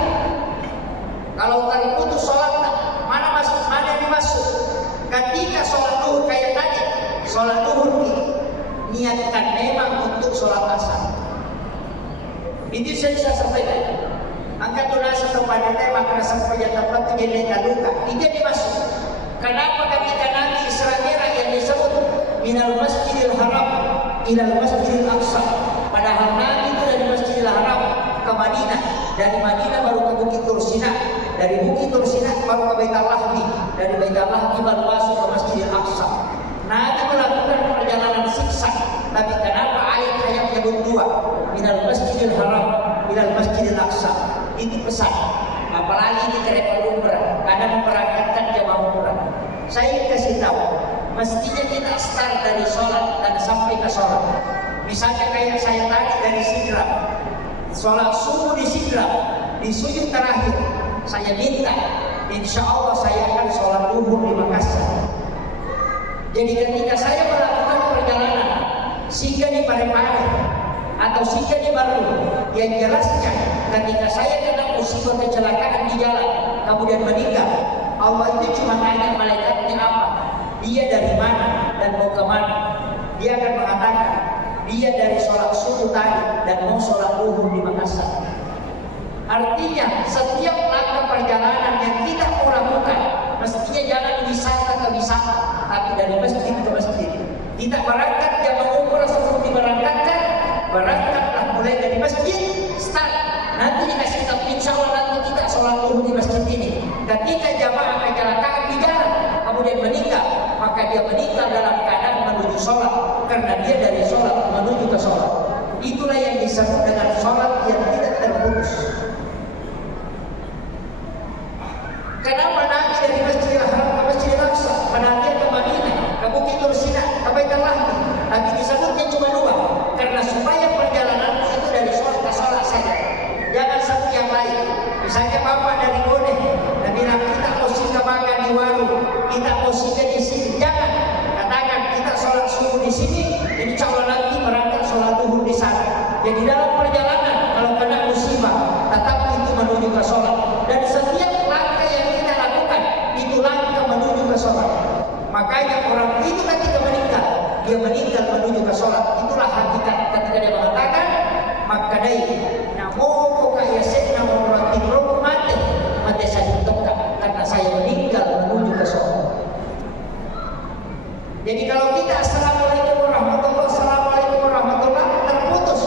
Kalau terputus sholat, mana yang dimasuk? Ketika sholat duhur kayak tadi, sholat duhur niatkan memang untuk sholat asar. Itu saya sampaikan. Angkat tunasa kepada tema karena sampai tempat itu jadi luka. Itu dimasuk. Kenapa ketika Nabi Isra Mi'raj yang disebut minal masjidil haram ilal masjidil aqsa, padahal Nabi itu dari Masjidil Haram ke Madinah, dari Madinah baru ke Bukit Tursina, dari Bukit Tursina baru ke Baitul Lahmi, dari Baitul Lahmi baru masuk ke Masjidil Aqsa. Nabi melakukan perjalanan siksa, tapi kenapa ayat hanya menyebut dua, minal masjidil haram ilal masjidil aqsa? Itu pesan. Apalagi di travel umrah, kadang memberangkatkan jemaah umrah. Saya kasih tahu, mestinya kita start dari sholat dan sampai ke sholat. Misalnya kayak saya tadi dari Sidra, sholat subuh di Sidra, di sujud terakhir, saya minta, insya Allah saya akan sholat duhur di Makassar. Jadi ketika saya melakukan perjalanan, singgah di Parepare atau singgah di Baru, yang jelasnya ketika saya kena musibah kecelakaan di jalan, kemudian meninggal, Allah itu cuma tanya malaikatnya apa, dia dari mana dan mau kemana. Dia akan mengatakan, dia dari sholat subuh tadi dan mau sholat zuhur di Makassar. Artinya setiap langkah perjalanan yang kita mau lakukan, mestinya jangan wisata ke wisata, tapi dari masjid ke masjid. Kita berangkat jamaah umrah sebelum diberangkatkan, berangkatlah mulai dari masjid, start. Nanti dikasih tahu, insya Allah nanti kita sholat zuhur di masjid ini. Ketika jamaah kecelakaan di jalan, kemudian meninggal, maka dia meninggal dalam keadaan menuju sholat, karena dia dari sholat menuju ke sholat. Itulah yang disebut dengan sholat yang tidak terputus. Kenapa Nabi dari Masjidil Haram ke Masjidil Aqsa, Nabi ke Madinah, ke Bukit Tursina, ke Baitul Lahmi, tapi disebutnya cuma dua, karena supaya perjalanan itu dari sholat ke sholat saja, jangan satu yang lain. Misalnya bapak dari Godeh, dan bilang kita posisi makan di warung, kita posisi di sini, jangan katakan kita sholat subuh di sini, jadi insya Allah nanti berangkat sholat zuhur di sana. Jadi dalam perjalanan kalau kena musibah, tetap itu menuju ke sholat, dan setiap langkah yang kita lakukan itu langkah menuju ke sholat. Makanya orang itu ketika meninggal, dia meninggal menuju ke sholat. Itulah hakikat ketika dia mengatakan makadai namo kaya sedna murati mati mati saya tetap karena saya meninggal menuju ke sholat. Jadi kalau kita assalamualaikum warahmatullahi assalamualaikum warahmatullahi terputus,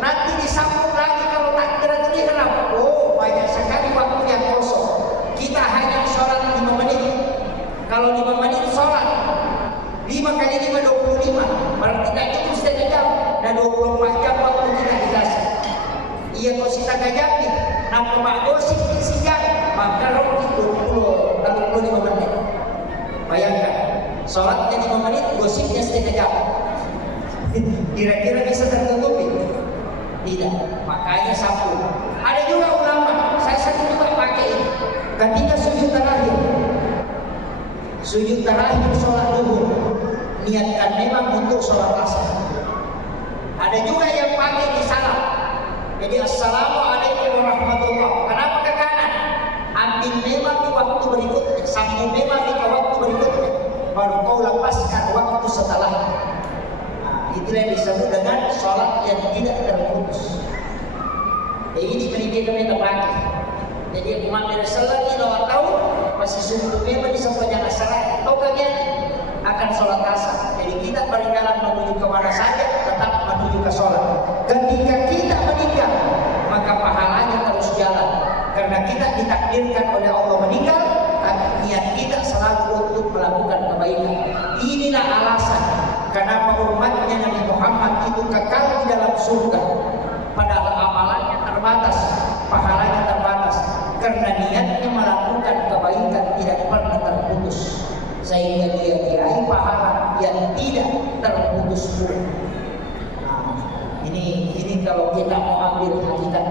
nanti disambung lagi kalau takbirat ini kenapa? Oh banyak sekali waktu yang kosong. Kita hanya sholat 5 menit. Kalau 5 menit sholat 5 kali 5 25, berarti tidak cukup setengah jam dan 24 jam waktu kita dikasih. Iya kok kita gajah nih, nampak mak gosip di sejak maka roti 25 menit. Bayangkan, sholatnya 5 menit, gosipnya setengah jam. Kira-kira bisa tertutupi? Tidak, makanya sambung. Ada juga ulama, saya sering juga pakai ini. Ketika sujud terakhir sholat zuhur, niatkan memang untuk sholat asar. Ada juga yang pakai di salam. Jadi assalamualaikum warahmatullahi. Kenapa ke kanan? Ambil memang di waktu berikutnya, sambung memang di waktu berikutnya, baru kau lepaskan waktu setelah. Nah, itulah yang disebut dengan sholat yang tidak terputus. Jadi ini pendidikan yang terpakai. Jadi umat Rasulullah ini lewat tahun masih sungguh memang di sepanjang asar atau kalian akan sholat asar. Jadi kita berjalan menuju ke mana saja tetap menuju ke sholat. Ketika kita meninggal maka pahalanya terus jalan karena kita ditakdirkan oleh Allah meninggal, tapi niat kita selalu untuk melakukan kebaikan. Inilah alasan kenapa umatnya Nabi Muhammad itu kekal di dalam surga, padahal amalannya terbatas, pahalanya terbatas, karena niatnya melakukan kebaikan tidak pernah terputus, sehingga dia diraih pahala yang tidak terputus pun. Nah, ini kalau kita mau ambil hakikat.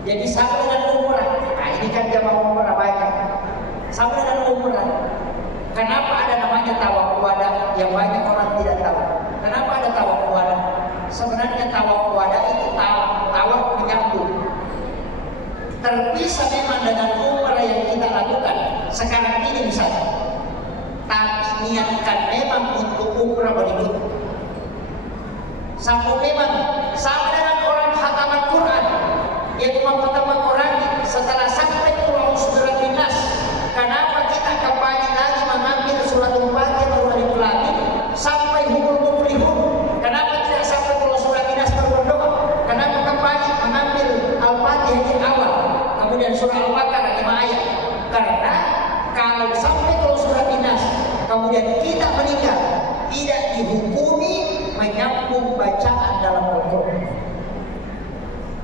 Jadi sama dengan umrah. Nah, ini kan jamaah umrah banyak. Sama dengan umrah. Kenapa ada namanya tawaf wada yang banyak orang tidak tahu? Kenapa ada tawaf wada? Sebenarnya tawaf wada itu tawaf menyambut. Terpisah memang dengan umrah yang kita lakukan sekarang ini misalnya, tapi niatkan memang untuk umrah berikutnya. Sama memang sama dengan orang khataman Quran, yaitu mempertemukan Quran setelah sampai pulau surat Nas. Kenapa kita kembali lagi mengambil surat Al-Fatihah baru Alif Lam Mim sampai humul muflihun? Kenapa tidak sampai pulau surat Nas baru berdoa? Kenapa kembali mengambil Al-Fatihah di awal, kemudian surah Al-Baqarah 5 ayat? Karena kalau sampai pulau surat Nas kemudian kita meninggal, tidak dihukumi menyambung bacaan dalam Al-Quran.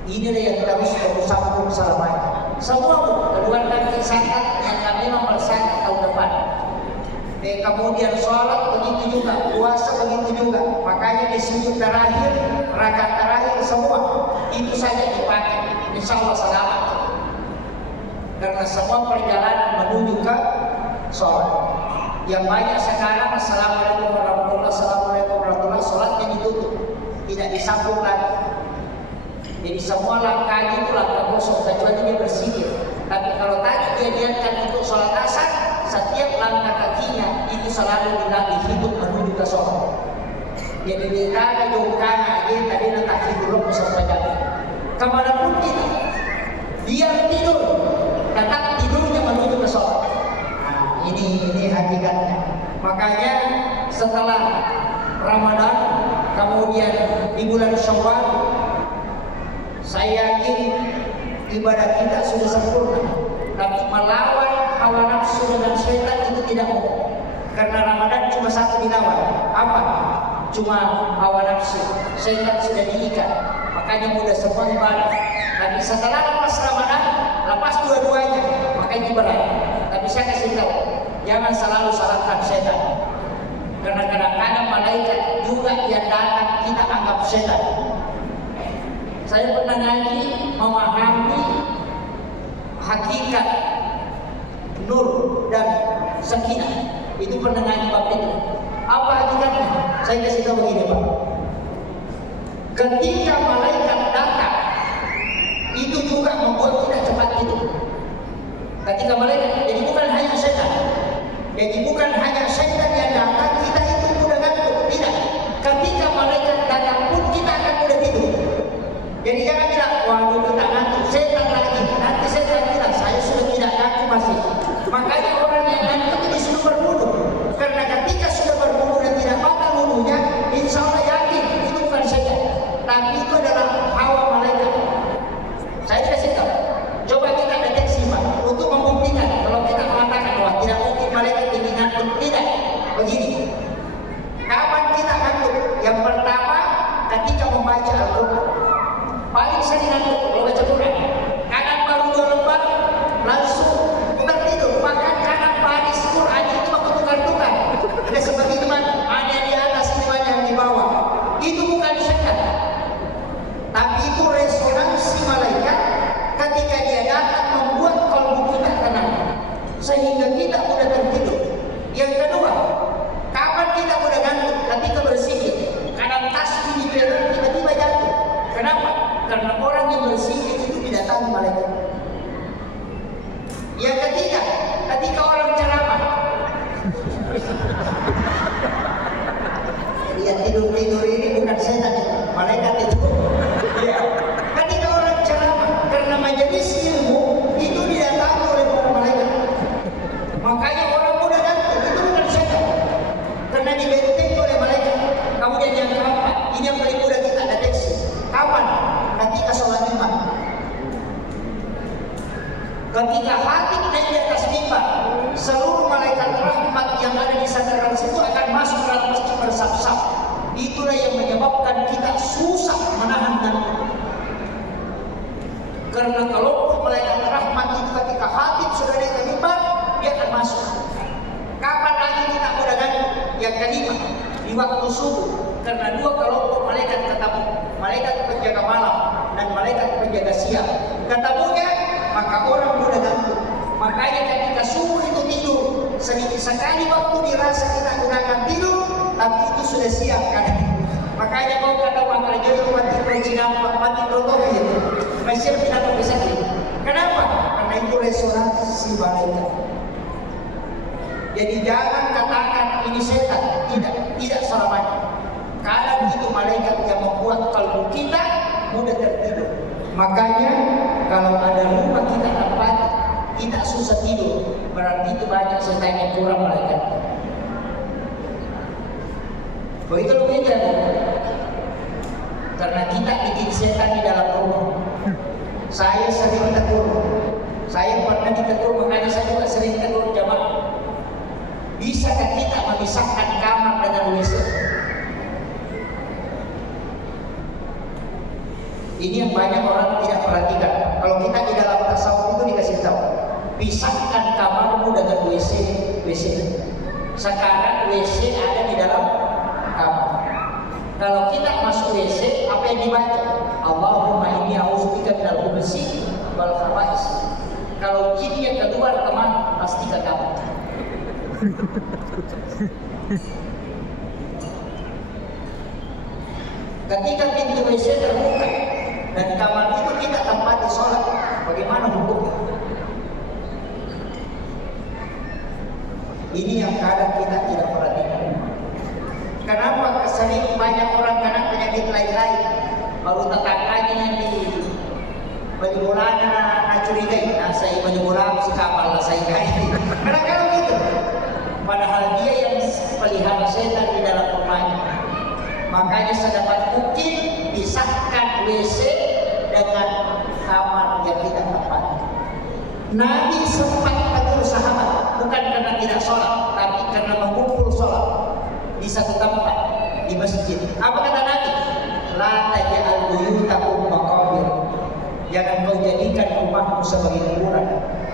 Inilah yang harus bersambung selamanya. Semua keluarkan zakat yang memang berzakat tahun depan. Kemudian sholat begitu juga, puasa begitu juga. Makanya di sujud terakhir, rakaat terakhir semua itu saja dipakai. Insya Allah selamat. Karena semua perjalanan menuju ke sholat. Yang banyak sekarang assalamualaikum warahmatullahi wabarakatuh, sholatnya ditutup, tidak disambung lagi. Jadi semua langkahnya itu langkah kosong kecuali dia bersihir. Tapi kalau tadi dia niatkan untuk sholat asar, setiap langkah kakinya itu selalu dihitung menuju ke sholat. Jadi dia jongkana dia tadi letak tidur sampai jatuh. Kemanapun kita, dia tidur, tetap tidurnya menuju ke sholat. Nah, ini hakikatnya. Makanya setelah Ramadan, kemudian di bulan Syawal, saya yakin ibadah kita sudah sempurna. Tapi melawan hawa nafsu dan syaitan itu tidak mau. Karena Ramadan cuma satu dilawan. Apa? Cuma hawa nafsu. Syaitan sudah diikat. Makanya mudah semua ibadah. Tapi setelah lepas Ramadan, lepas dua-duanya, makanya berat. Tapi saya kasih tahu, jangan selalu salahkan syaitan. Karena kadang-kadang malaikat juga yang datang kita anggap syaitan. Saya pernah ngaji memahami hakikat nur dan sakinah. Itu pernah ngaji bab itu. Apa hakikatnya? Saya kasih tahu begini, Pak. Ketika malaikat datang, itu juga membuat kita cepat tidur. Ketika malaikat, jadi bukan hanya setan. Jadi bukan hanya setan yang datang, kita itu mudah ngantuk. Tidak. Ketika malaikat datang pun kita akan mudah tidur. Jadi jangan bilang, waduh kita ngantuk, setan lagi. Nanti setan bilang, saya sudah tidak ngantuk masih. Makanya orang yang ngantuk ini sudah berwudu. Karena ketika sudah berwudu dan tidak batal wudunya, insya Allah yakin itu bukan setan. Tapi itu adalah hawa malaikat. Saya kasih tahu. Coba kita deteksi, Pak, untuk membuktikan. Kalau kita mengatakan bahwa tidak mungkin malaikat ini ngantuk, tidak. Begini. Kapan kita ngantuk? Yang pertama, ketika membaca Al-Quran. Paling sering ngantuk kalau baca Quran. Kadang baru 2 lembar langsung bukan tidur. Bahkan kadang baris Quran itu aku tukar-tukar. Ada seperti teman, ada yang di atas, ada yang di bawah. Itu bukan syaitan. Tapi itu resonansi malaikat ketika dia datang membuat kalbu kita tenang. Sehingga kita mudah tertidur. Yang kedua, kapan kita mudah ngantuk? Ketika bersihir. Kadang tasbih dipegang tiba-tiba jatuh. Kenapa? Karena orang yang bersihir itu didatangi malaikat. Yang ketiga, ketika orang ceramah. Jadi yang tidur-tidur ini bukan setan, malaikat itu. Ya. Ketika orang ceramah, karena majelis ilmu itu didatangi oleh para malaikat. Makanya orang mudah ngantuk itu bukan setan, karena dibentengi oleh malaikat. Kemudian yang keempat, ini yang paling mudah kita deteksi. Kapan? Ketika sholat Jumat. Ketika khatib naik di atas mimbar, seluruh malaikat rahmat yang ada di sandaran situ akan masuk ke dalam masjid bersab-sab. Itulah yang menyebabkan kita susah menahan ngantuk. Karena kalau malaikat rahmat itu ketika khatib sudah naik ke mimbar, dia akan masuk. Kapan lagi kita mudah ngantuk? Yang kelima, di waktu subuh. Karena 2 kelompok malaikat ketemu, malaikat penjaga malam dan malaikat penjaga siang. Ketemunya, maka orang mudah ngantuk. Makanya ketika subuh itu tidur, sedikit sekali waktu dirasa kita gunakan tidur, tapi itu sudah siang kan. Makanya kau kata orang kerja itu mati protokol itu, masih tidak bisa tidur. Kenapa? Karena itu resonansi malaikat. Jadi jangan katakan ini setan, tidak selamanya. Kadang itu malaikat yang membuat kalbu kita mudah tertidur. Makanya kalau ada rumah kita tempati, kita susah tidur, berarti itu banyak setan yang kurang malaikat. Begitu begitu. Karena kita bikin setan di dalam rumah. Saya sering tegur. Saya pernah ditegur, makanya saya juga sering tegur jamaah. Bisakah kita memisahkan kamar dengan WC? Ini yang banyak orang tidak perhatikan. Kalau kita di dalam tasawuf itu dikasih tahu, pisahkan kamarmu dengan WC. Sekarang WC ada di dalam kamar. Kalau kita masuk WC, apa yang dibaca? Allahumma inni a'udzubika minal khubuthi wal khaba'is. Kalau jinnya keluar kemana? Pasti ke kamar. Ketika pintu WC terbuka, dan kamar itu kita tempati sholat, bagaimana hukumnya? Ini yang kadang kita tidak perhatikan. Kenapa sering banyak orang kena penyakit lain-lain? Baru tetangganya yang di Balibola na curigai, nasa Balibola si kapal na sa ini. Kadang-kadang gitu. Padahal dia yang pelihara setan di dalam rumahnya. Makanya sedapat mungkin pisahkan WC dengan kamar yang kita tempati. Nabi sempat menegur sahabat, bukan karena tidak sholat, tapi karena mengumpul sholat di satu tempat di masjid. Apa kata Nabi? La taj'al buyutakum maqabir. Jangan kau jadikan rumahmu sebagai kuburan.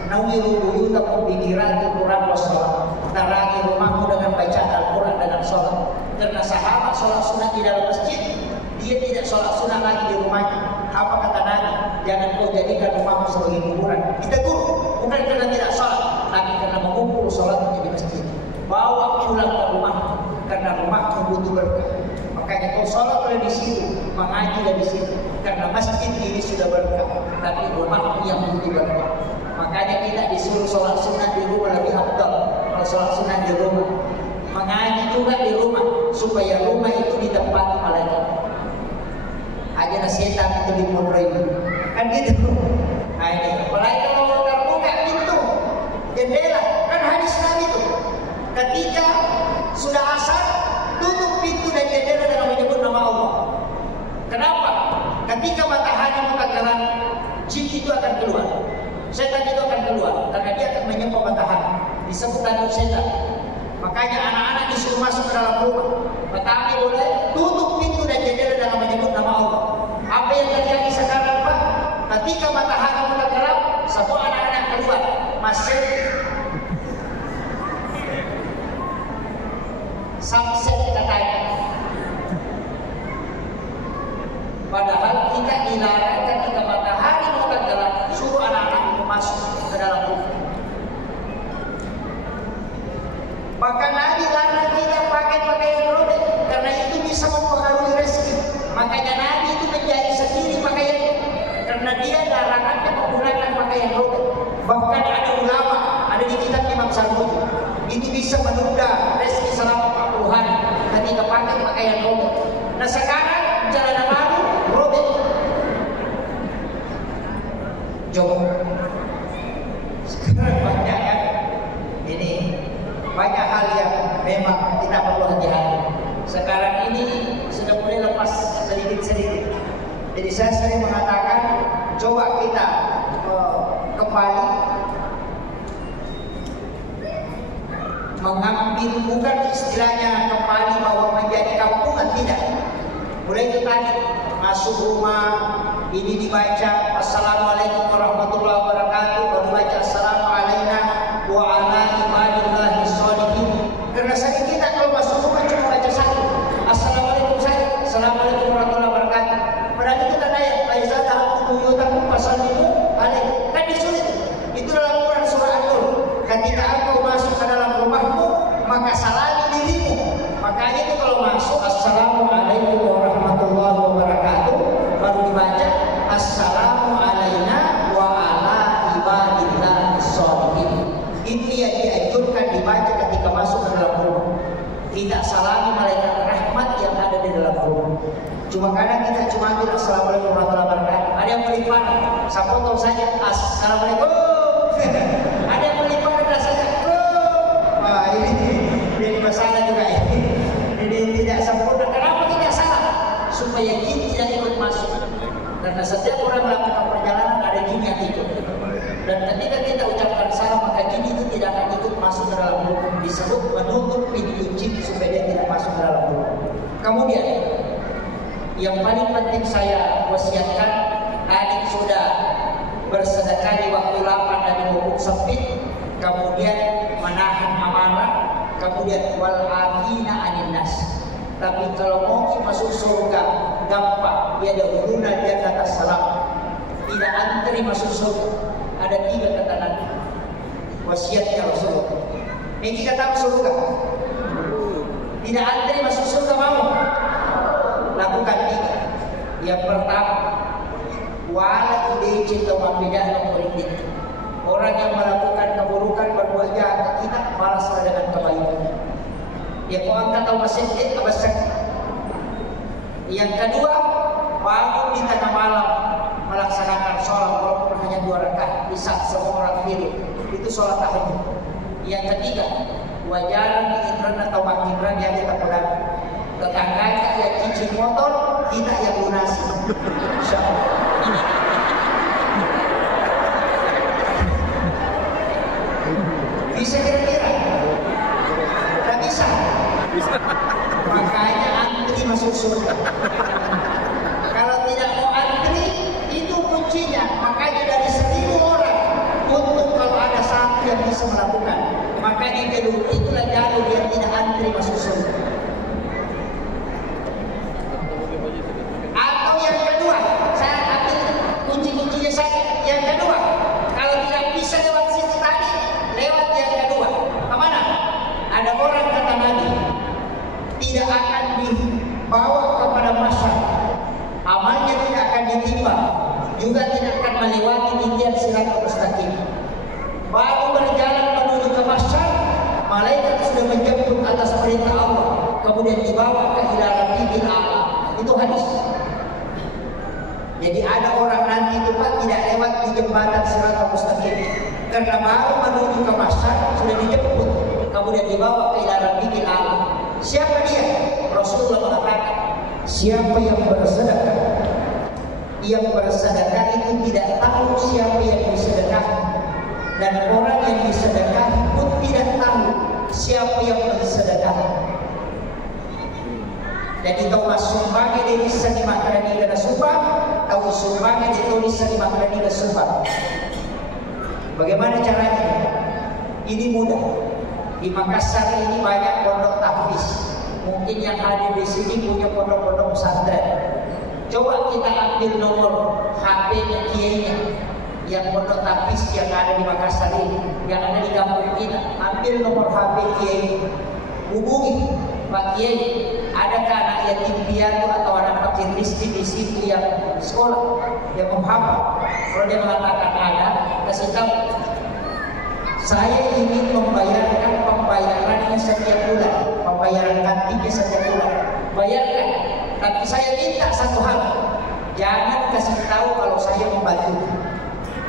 Nawiru buyutakum bi qiraatil Qur'an was shalah. Tarangi rumahmu dengan bacaan Al-Qur'an dan sholat. Karena sahabat sholat sunat di dalam masjid, dia tidak sholat sunat lagi di rumahnya. Apa kata Nabi? Jangan kau jadikan rumahmu sebagai kuburan. Ditegur, bukan karena tidak sholat, tapi karena mengumpul sholat di masjid. Bawa pulang ke rumah, karena rumahmu butuh berkah. Makanya kau sholat di situ, mengaji di situ, karena masjid ini sudah berkah, tapi rumahmu yang butuh berkah. Makanya kita disuruh sholat sunat di rumah lebih afdal. Kalau sholat sunat di rumah, mengaji juga di rumah, supaya rumah itu ditempati malaikat. Aja setan itu dimulai, kan gitu. Nah ini, malaikat kalau terbuka pintu, jendela, kan hadis Nabi itu. Ketika sudah asar, tutup pintu dan jendela dengan menyebut nama Allah. Kenapa? Ketika matahari menggerak, jin itu akan keluar, setan itu akan keluar, karena dia akan menyembah matahari. Disebut tanduk setan. Makanya anak-anak disuruh masuk ke dalam rumah. Tetapi boleh tutup pintu dan jendela dengan menyebut nama Allah. Apa yang terjadi sekarang Pak? Ketika matahari menggerak, semua anak-anak keluar, masuk sunset katanya. Padahal kita dilarang ketika matahari menggerak, suruh anak-anak masuk ke dalam rumah. Bahkan Nabi larang kita pakai pakaian robek, karena itu bisa mempengaruhi rezeki. Makanya Nabi itu menjahit sendiri pakaian, karena dia larangannya menggunakan pakaian robek. Bahkan ada ulama, ada di kitab Imam Sarmuji, itu bisa menunda rezeki selama 40 hari ketika pakai pakaian robek. Nah sekarang jalanan baru robek. Coba sekarang banyak kan ini, banyak hal yang memang kita perlu hati-hati. Sekarang ini sudah mulai lepas sedikit-sedikit. Jadi saya sering mengatakan, coba kita kembali mengambil, bukan istilahnya kembali bahwa menjadi kampungan, tidak. Mulai itu tadi masuk rumah ini dibaca Assalamualaikum warahmatullahi wabarakatuh, baru baca Assalamualaikum wa ala ibadillahi sholihin. Karena sering kita kalau masuk rumah cuma baca satu, Assalamualaikum saja, Assalamualaikum warahmatullahi wabarakatuh. Padahal itu kan ayat Aiza dalam buyutakum fasallimu alaihi. Kan disulit. Itu dalam Quran surah An-Nur. Ketika engkau masuk ke dalam rumahmu, maka salami dirimu. Makanya itu kalau masuk Assalamualaikum warahmatullahi wabarakatuh, baru dibaca Assalamu alaina wa ala ibadillahi sholihin. Itu yang dianjurkan dibaca ketika masuk ke dalam rumah. Tidak salami malaikat rahmat yang ada di dalam rumah. Cuma kadang kita cuma ambil Assalamualaikum warahmatullahi wabarakatuh. Ada yang melipat, saya potong saja Assalamualaikum. Ada yang melipat rasanya wah ini masalah juga ini. Ini tidak sempurna. Kenapa tidak salah? Supaya jin tidak ikut masuk. Karena setiap orang melakukan perjalanan ada jin yang ikut. Dan ketika kita ucapkan salam, maka jin itu tidak akan ikut masuk ke dalam rumah. Disebut menutup pintu jin supaya dia tidak masuk ke dalam rumah. Kemudian yang paling penting saya wasiatkan, adik sudah bersedekah di waktu lapang dan di waktu sempit, kemudian menahan amarah, kemudian wal afina anin nas. Tapi kalau mau masuk surga gampang, dia dahuluna dia kata salam, tidak antri masuk surga. Ada 3 kata Nabi, wasiatnya Rasulullah. Ini kita tahu surga, tidak antri masuk surga, mau lakukan 3. Yang pertama, wala ide cinta mapidah ng politik. Orang yang melakukan keburukan berbuat jahat kita balaslah dengan kebaikan. Ya kau angkat atau masjid abasek. Yang kedua, bangun di tengah malam melaksanakan sholat walaupun hanya 2 rakaat di saat semua orang tidur. Itu sholat tahajud. Yang ketiga, wajaran di internet atau makiran yang kita pulang. Tetangganya yang cicing motor, kita yang lunasi. Insyaallah. Bisa kira-kira? Tidak bisa. Makanya antri masuk surga. Kalau tidak mau antri, itu kuncinya. Makanya dari 1000 orang, untuk kalau ada satu yang bisa melakukan, makanya jalur itulah jalur yang tidak antri masuk surga. Atau yang kedua, saya ambil kunci-kuncinya saja. Yang kedua, kalau tidak bisa lewat situ tadi, lewat yang kedua. Kemana? Ada orang kata Nabi, tidak akan dibawa kepada masyarakat, amalnya tidak akan ditimpa, juga tidak akan melewati titian siratal mustaqim. Baru berjalan menuju ke masyarakat, malaikat sudah menjemput atas perintah Allah, kemudian dibawa ke hilaran bibir Allah. Itu hadis. Jadi ada orang nanti itu Pak tidak lewat di jembatan siratal mustaqim, karena baru menuju ke masyarakat sudah dijemput, kemudian dibawa ke hilaran bibir Allah. Siapa dia? Rasulullah mengatakan, siapa yang bersedekah, yang bersedekah itu tidak tahu siapa yang disedekah, dan orang yang disedekah pun tidak tahu siapa yang bersedekah. Jadi tahu sumbangnya dari sani makarani dan sumbang, tahu sumbangnya dari sani makarani dan sumbang. Bagaimana caranya? Ini mudah. Di Makassar ini banyak pondok tahfiz. Mungkin yang ada di sini punya pondok-pondok pesantren. Coba kita ambil nomor HP-nya kiainya, yang pondok tahfiz yang ada di Makassar ini, yang ada di kampung kita. Ambil nomor HP kiai, hubungi Pak Kiai. Adakah anak yatim piatu atau anak fakir miskin di situ yang sekolah, yang menghafal? Kalau dia mengatakan ada, kasih tahu. Saya ingin membayarkan pembayarannya setiap bulan, pembayaran kantinnya setiap bulan. Bayarkan, tapi saya minta satu hal, jangan kasih tahu kalau saya membantu.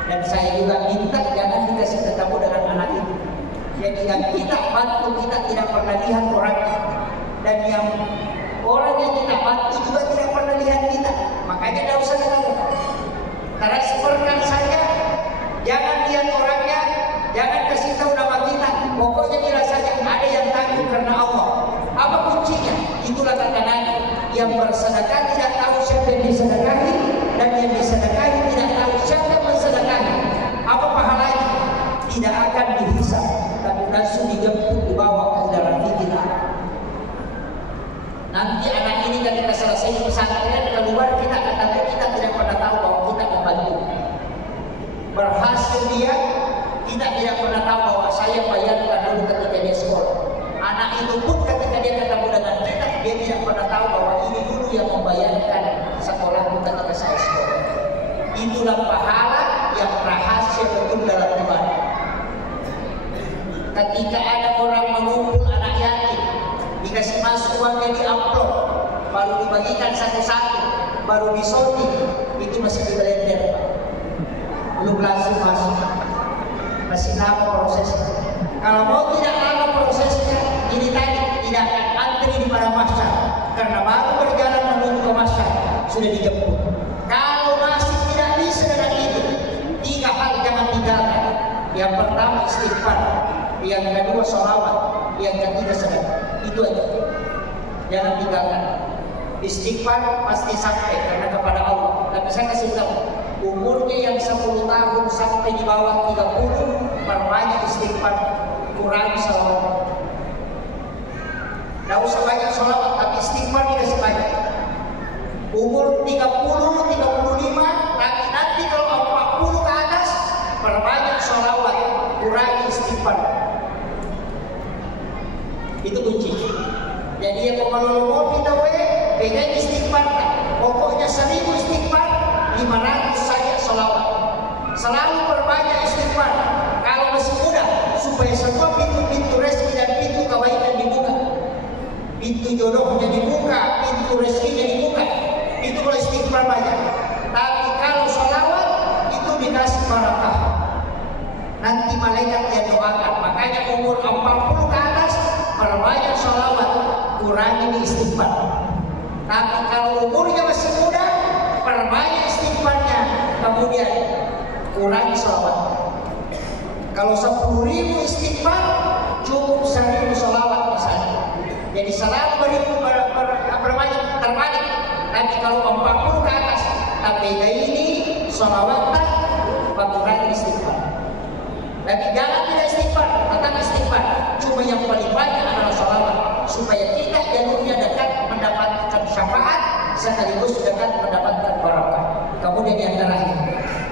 Dan saya juga minta jangan dikasih ketemu dengan anak itu. Jadi yang kita bantu kita tidak pernah lihat orangnya, dan yang orang yang kita bantu juga tidak pernah lihat kita. Makanya tidak usah ketemu. Transferkan saja, jangan lihat orangnya. Jangan kasih tahu nama kita. Pokoknya dirasanya ada yang tanggung karena Allah. Apa kuncinya? Itulah kata Nabi, yang bersedekah tidak tahu siapa yang disedekahi, dan yang disedekahi tidak tahu siapa yang mensedekahi. Apa pahalanya? Tidak akan dihisab, tapi langsung dijemput dibawa ke dalam kita. Nanti anak ini ketika selesai pesantren keluar, kita katakan kita tidak pernah tahu bahwa kita membantu. Berhasil dia, kita tidak pernah tahu bahwa saya bayarkan dulu ketika dia sekolah. Anak itu pun ketika dia ketemu dengan kita, dia tidak pernah tahu bahwa ini dulu yang membayarkan sekolahku ketika saya sekolah. Itulah pahala yang rahasia betul dalam ibadah. Ketika ada orang mengumpul anak yatim, dikasih masuk uangnya di amplop, baru dibagikan satu-satu, baru disortir, itu masih di blender, belum langsung masuk. Masih lama prosesnya. Kalau mau tidak lama prosesnya, ini tadi tidak akan antri di pada masyarakat, karena baru berjalan menuju ke masyarakat sudah dijemput. Kalau masih tidak bisa dengan itu, 3 hal jangan tinggalkan. Yang pertama istighfar, yang kedua sholawat, yang ketiga sedekah. Itu aja. Jangan tinggalkan. Istighfar pasti sampai karena kepada Allah. Tapi saya kasih tahu, umurnya yang 10 tahun sampai di bawah 30, perbanyak istighfar, kurangi sholawat. Tidak usah banyak sholawat, tapi istighfar dikasih banyak. Umur 30, 35, tapi nanti kalau 40 ke atas, perbanyak sholawat, kurangi istighfar. Itu kunci. Jadi yang mau kita pegang istighfar. Pokoknya 1000 istighfar, 500 saja sholawat. Selalu perbanyak istighfar. Kalau masih muda, supaya semua pintu-pintu rezeki dan pintu kebaikan dibuka. Pintu jodohnya dibuka, pintu rezekinya dibuka. Itu kalau istighfar banyak. Tapi kalau sholawat itu dikasih barakah. Nanti malaikat yang doakan. Makanya umur 40 ke atas perbanyak sholawat, kurangi di istighfar. Tapi kalau umurnya masih muda, perbanyak istighfarnya, kemudian kurangi sholawat. Kalau 10.000 istighfar cukup 1.000 sholawat misalnya. Jadi selalu berbanyak terbalik. Tapi kalau 40 ke atas, tapi ini sholawatan, kurangi istighfar. Tapi jangan tidak istighfar, tetap istighfar. Cuma yang paling banyak adalah sholawat, supaya kita jalurnya dekat mendapatkan syafaat, sekaligus dekat mendapatkan barakah. Kemudian yang terakhir,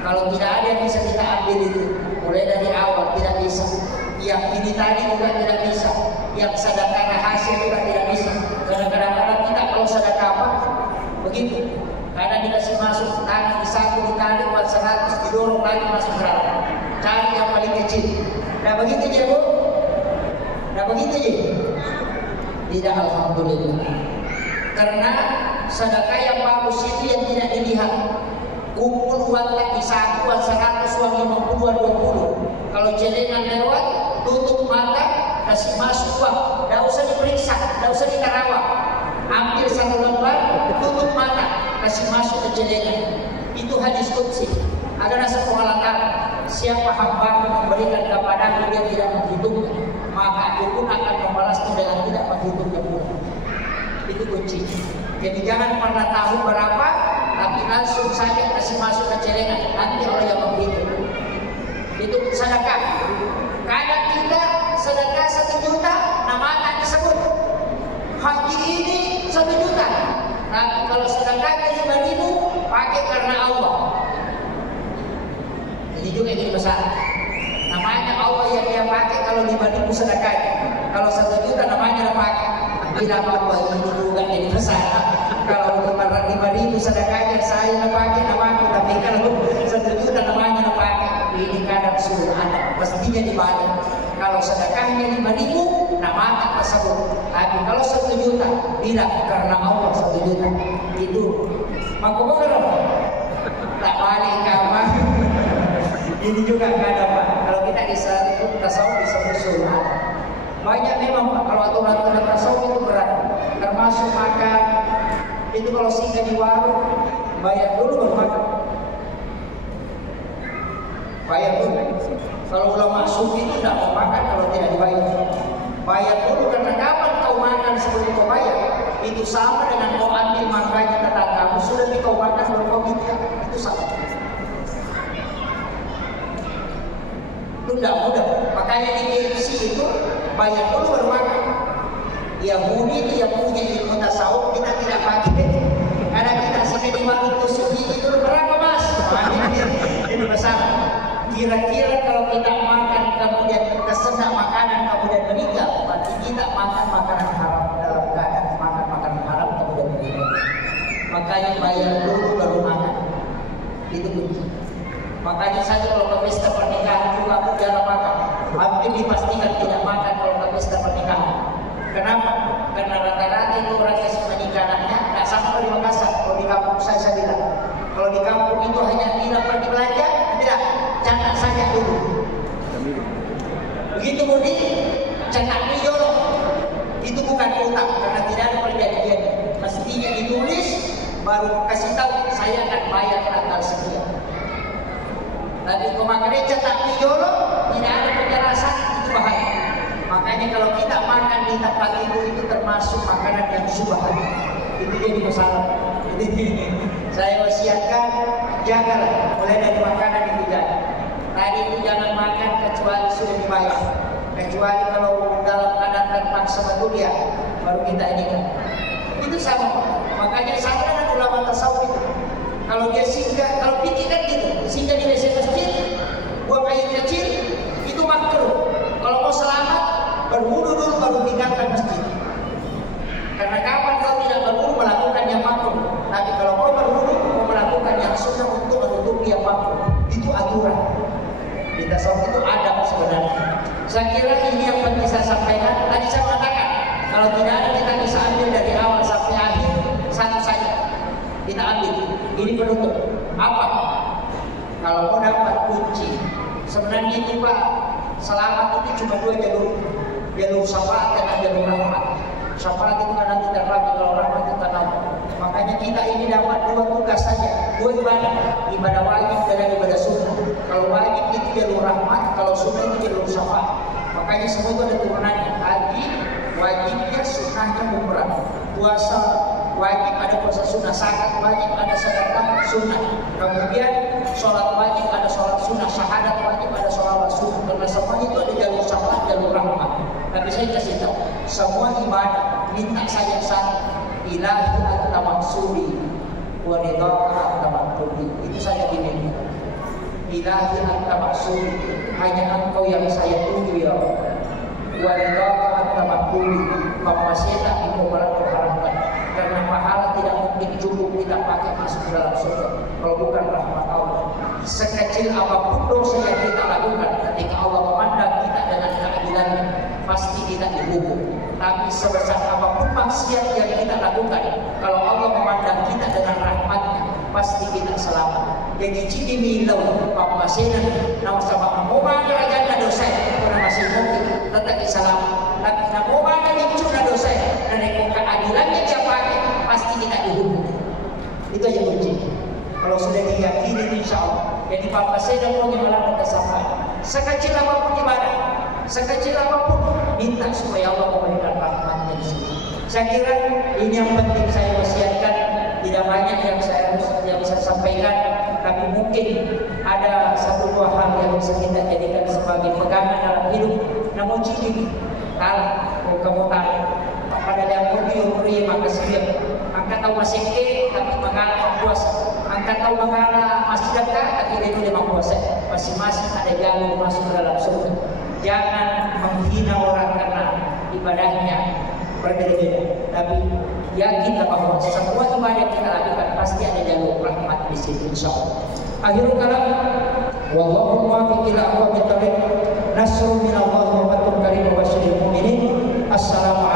kalau tidak ada yang bisa kita ambil itu, mulai dari awal tidak bisa. Yang ini tadi juga tidak bisa. Yang sedekah hasil juga tidak bisa. Karena kadang-kadang kita kalau sedekah apa, begitu. Kadang dikasih masuk tangan di satu ditarik buat 100, didorong lagi masuk berapa. Cari yang paling kecil. Nah begitu je Bu? Nah begitu je? Tidak, alhamdulillah. Karena sedekah yang bagus itu yang tidak dilihat. Kumpul uang lagi 1, uang 100, uang 50, uang 20. Kalau celengan lewat, tutup mata, kasih masuk uang. Tidak usah diperiksa, tidak usah ditarawak. Ambil 1 lembar, tutup mata, kasih masuk ke celengan. Itu hadis qudsi. Ada rasa pengalaman. Siapa hamba memberikan kepadaku dia tidak menghitungnya, maka aku pun akan membalasnya dengan tidak menghitungnya pula. Itu kunci. Jadi jangan pernah tahu berapa, tapi langsung saja kasih masuk ke celengan. Nanti orang yang menghitung. Itu sedekah. Kadang kita sedekah 1 juta, nama tak disebut. Haji ini 1 juta. Tapi kalau sedekahnya 5.000, pakai karena Allah. Ini juga jadi besar. Namanya Allah yang dia pakai kalau 5.000 sedekah. Kalau 1 juta namanya dia pakai. Tidak apa-apa, ini juga jadi besar. Kalau 5.000 sedekahnya saya pakai namaku, tapi kalau 1 juta namanya dia pakai. Ini kadang sudah ada, pastinya dibalik. Kalau sedekahnya 5.000, namanya tersebut. Tapi kalau 1 juta, tidak, karena Allah 1 juta. Itu. Maka benar. Tak balik kamar. Ini juga nggak ada Pak. Kalau kita di saat itu tasawuf disebut sunnah. Banyak memang Pak. Kalau aturan-aturan tasawuf itu berat. Termasuk makan. Itu kalau singgah di warung, bayar dulu baru makan. Bayar dulu. Kalau udah masuk itu tidak mau makan kalau tidak dibayar. Bayar dulu, karena kapan kau makan sebelum kau bayar? Itu sama dengan kau ambil makannya tetanggamu, sudah kau makan baru kau minta. Itu sama. Itu tidak mudah. Makanya di KFC itu bayar dulu baru makan. Yahudi itu yang punya ilmu tasawuf, kita tidak pakai. Karena kita sudah di warung tusuk gigi dulu, berapa Mas? Ini masalah. Kira-kira kalau kita makan kemudian tersedak makanan kemudian meninggal, berarti kita makan makanan haram dalam keadaan makan makanan haram kemudian meninggal. Makanya bayar dulu baru makan. Itu kunci. Makanya saja kalau ke pesta pernikahan juga aku jarang makan. Hampir dipastikan tidak makan kalau ke pesta pernikahan. Kenapa? Karena rata-rata itu orang yang menikahnya tidak sama di Makassar. Kalau di kampung saya bilang, kalau di kampung itu hanya bilang pergi belanja, tidak, catat saja dulu. Begitu mudik, catat dulu. Itu bukan utang karena tidak ada perjanjian. Mestinya ditulis, baru kasih tahu saya akan bayar tanggal sekian. Tapi kemakannya catat dulu, tidak ada penjelasan, itu bahaya. Makanya kalau kita makan di tempat itu termasuk makanan yang subhan. Itu jadi masalah. Jadi saya wasiatkan, jagalah mulai dari makanan itu jangan. Tadi itu jangan makan kecuali sudah dibayar. Kecuali kalau dalam keadaan terpaksa betul ya, baru kita ini kan. Itu sama. Makanya saya dan ulama tasawuf itu, kalau dia singgah, kalau pikir kan gitu, singgah di WC masjid, buang air kecil, itu makruh. Kalau mau selamat, berwudu dulu baru tinggalkan masjid. Karena kapan kau tidak berwudu melakukan yang makruh. Tapi kalau kau berwudu mau melakukan yang sunnah untuk menutupi yang makruh. Saya kira ini yang penting saya sampaikan. Tadi saya katakan, kalau tidak ada kita bisa ambil dari awal sampai akhir satu saja. Kita ambil. Ini penutup. Apa? Kalau mau dapat kunci, sebenarnya itu Pak, selamat itu cuma dua jalur. Jalur syafaat dan jalur rahmat. Syafaat itu kan nanti terbagi, kalau rahmat itu tanam. Makanya kita ini dapat dua tugas saja, dua ibadah, ibadah wajib dan ibadah sunnah. Kalau wajib itu jalur rahmat, kalau sunnah itu jalur syafaat. Makanya semua itu ada turunannya. Haji wajibnya, sunnahnya umrah. Puasa wajib ada puasa sunnah, zakat wajib ada sedekah sunnah. Kemudian sholat wajib ada sholat sunnah, syahadat wajib ada sholat sunnah. Karena semua itu ada jalur syafaat, jalur rahmat. Tapi saya kasih tahu, semua ibadah minta saja satu, ilahi anta maksudi wa ridhaka anta matlubi. Itu saja diminta. Ilahi anta maksudi, hanya engkau yang saya tuju ya Allah. Wa ridhaka anta matlubi, maksiat itu malah diharapkan. Karena pahala tidak mungkin cukup kita pakai masuk dalam surga kalau bukan rahmat Allah. Sekecil apapun dosa yang kita lakukan, ketika Allah memandang kita dengan keadilannya, pasti kita dihukum. Tapi sebesar apapun maksiat yang kita lakukan, kalau Allah memandang kita dengan rahmatnya, pasti kita selamat. Jadi ciri milau pamasinan nawa sabak mau mana agak dosa karena masih mungkin tetap selamat. Tapi mau mana dicuna dosa dan keadilannya dia pakai, pasti kita dihukum. Itu aja kunci. Kalau sudah diyakini, insya Allah. Jadi pamasinan mau mengalami kesabaran. Sekecil apapun ibadah, sekecil apapun, minta supaya Allah memberikan rahmatnya di sini. Saya kira ini yang penting saya wasiatkan. Tidak banyak yang saya bisa sampaikan, tapi mungkin ada satu dua hal yang bisa kita jadikan sebagai pegangan dalam hidup. Namun ciri kalah, kamu tahu pada yang beri maka siap. Angkat tahu masih tapi mengalah puasa. Angkat tahu mengalah masih dekat, tapi dia tidak puasa. Masing-masing ada jalur masuk dalam surga. Jangan menghina orang karena ibadahnya berbeda-beda, tapi yakin bahwa semua ibadah yang kita lakukan pasti ada jalur rahmat di situ, insyaallah. Akhirul kalam, wallahu muwaffiq ila aqwamit thariq. Nasrun min Allah wa fathun karim wa basyiril mu'minin. Assalamualaikum.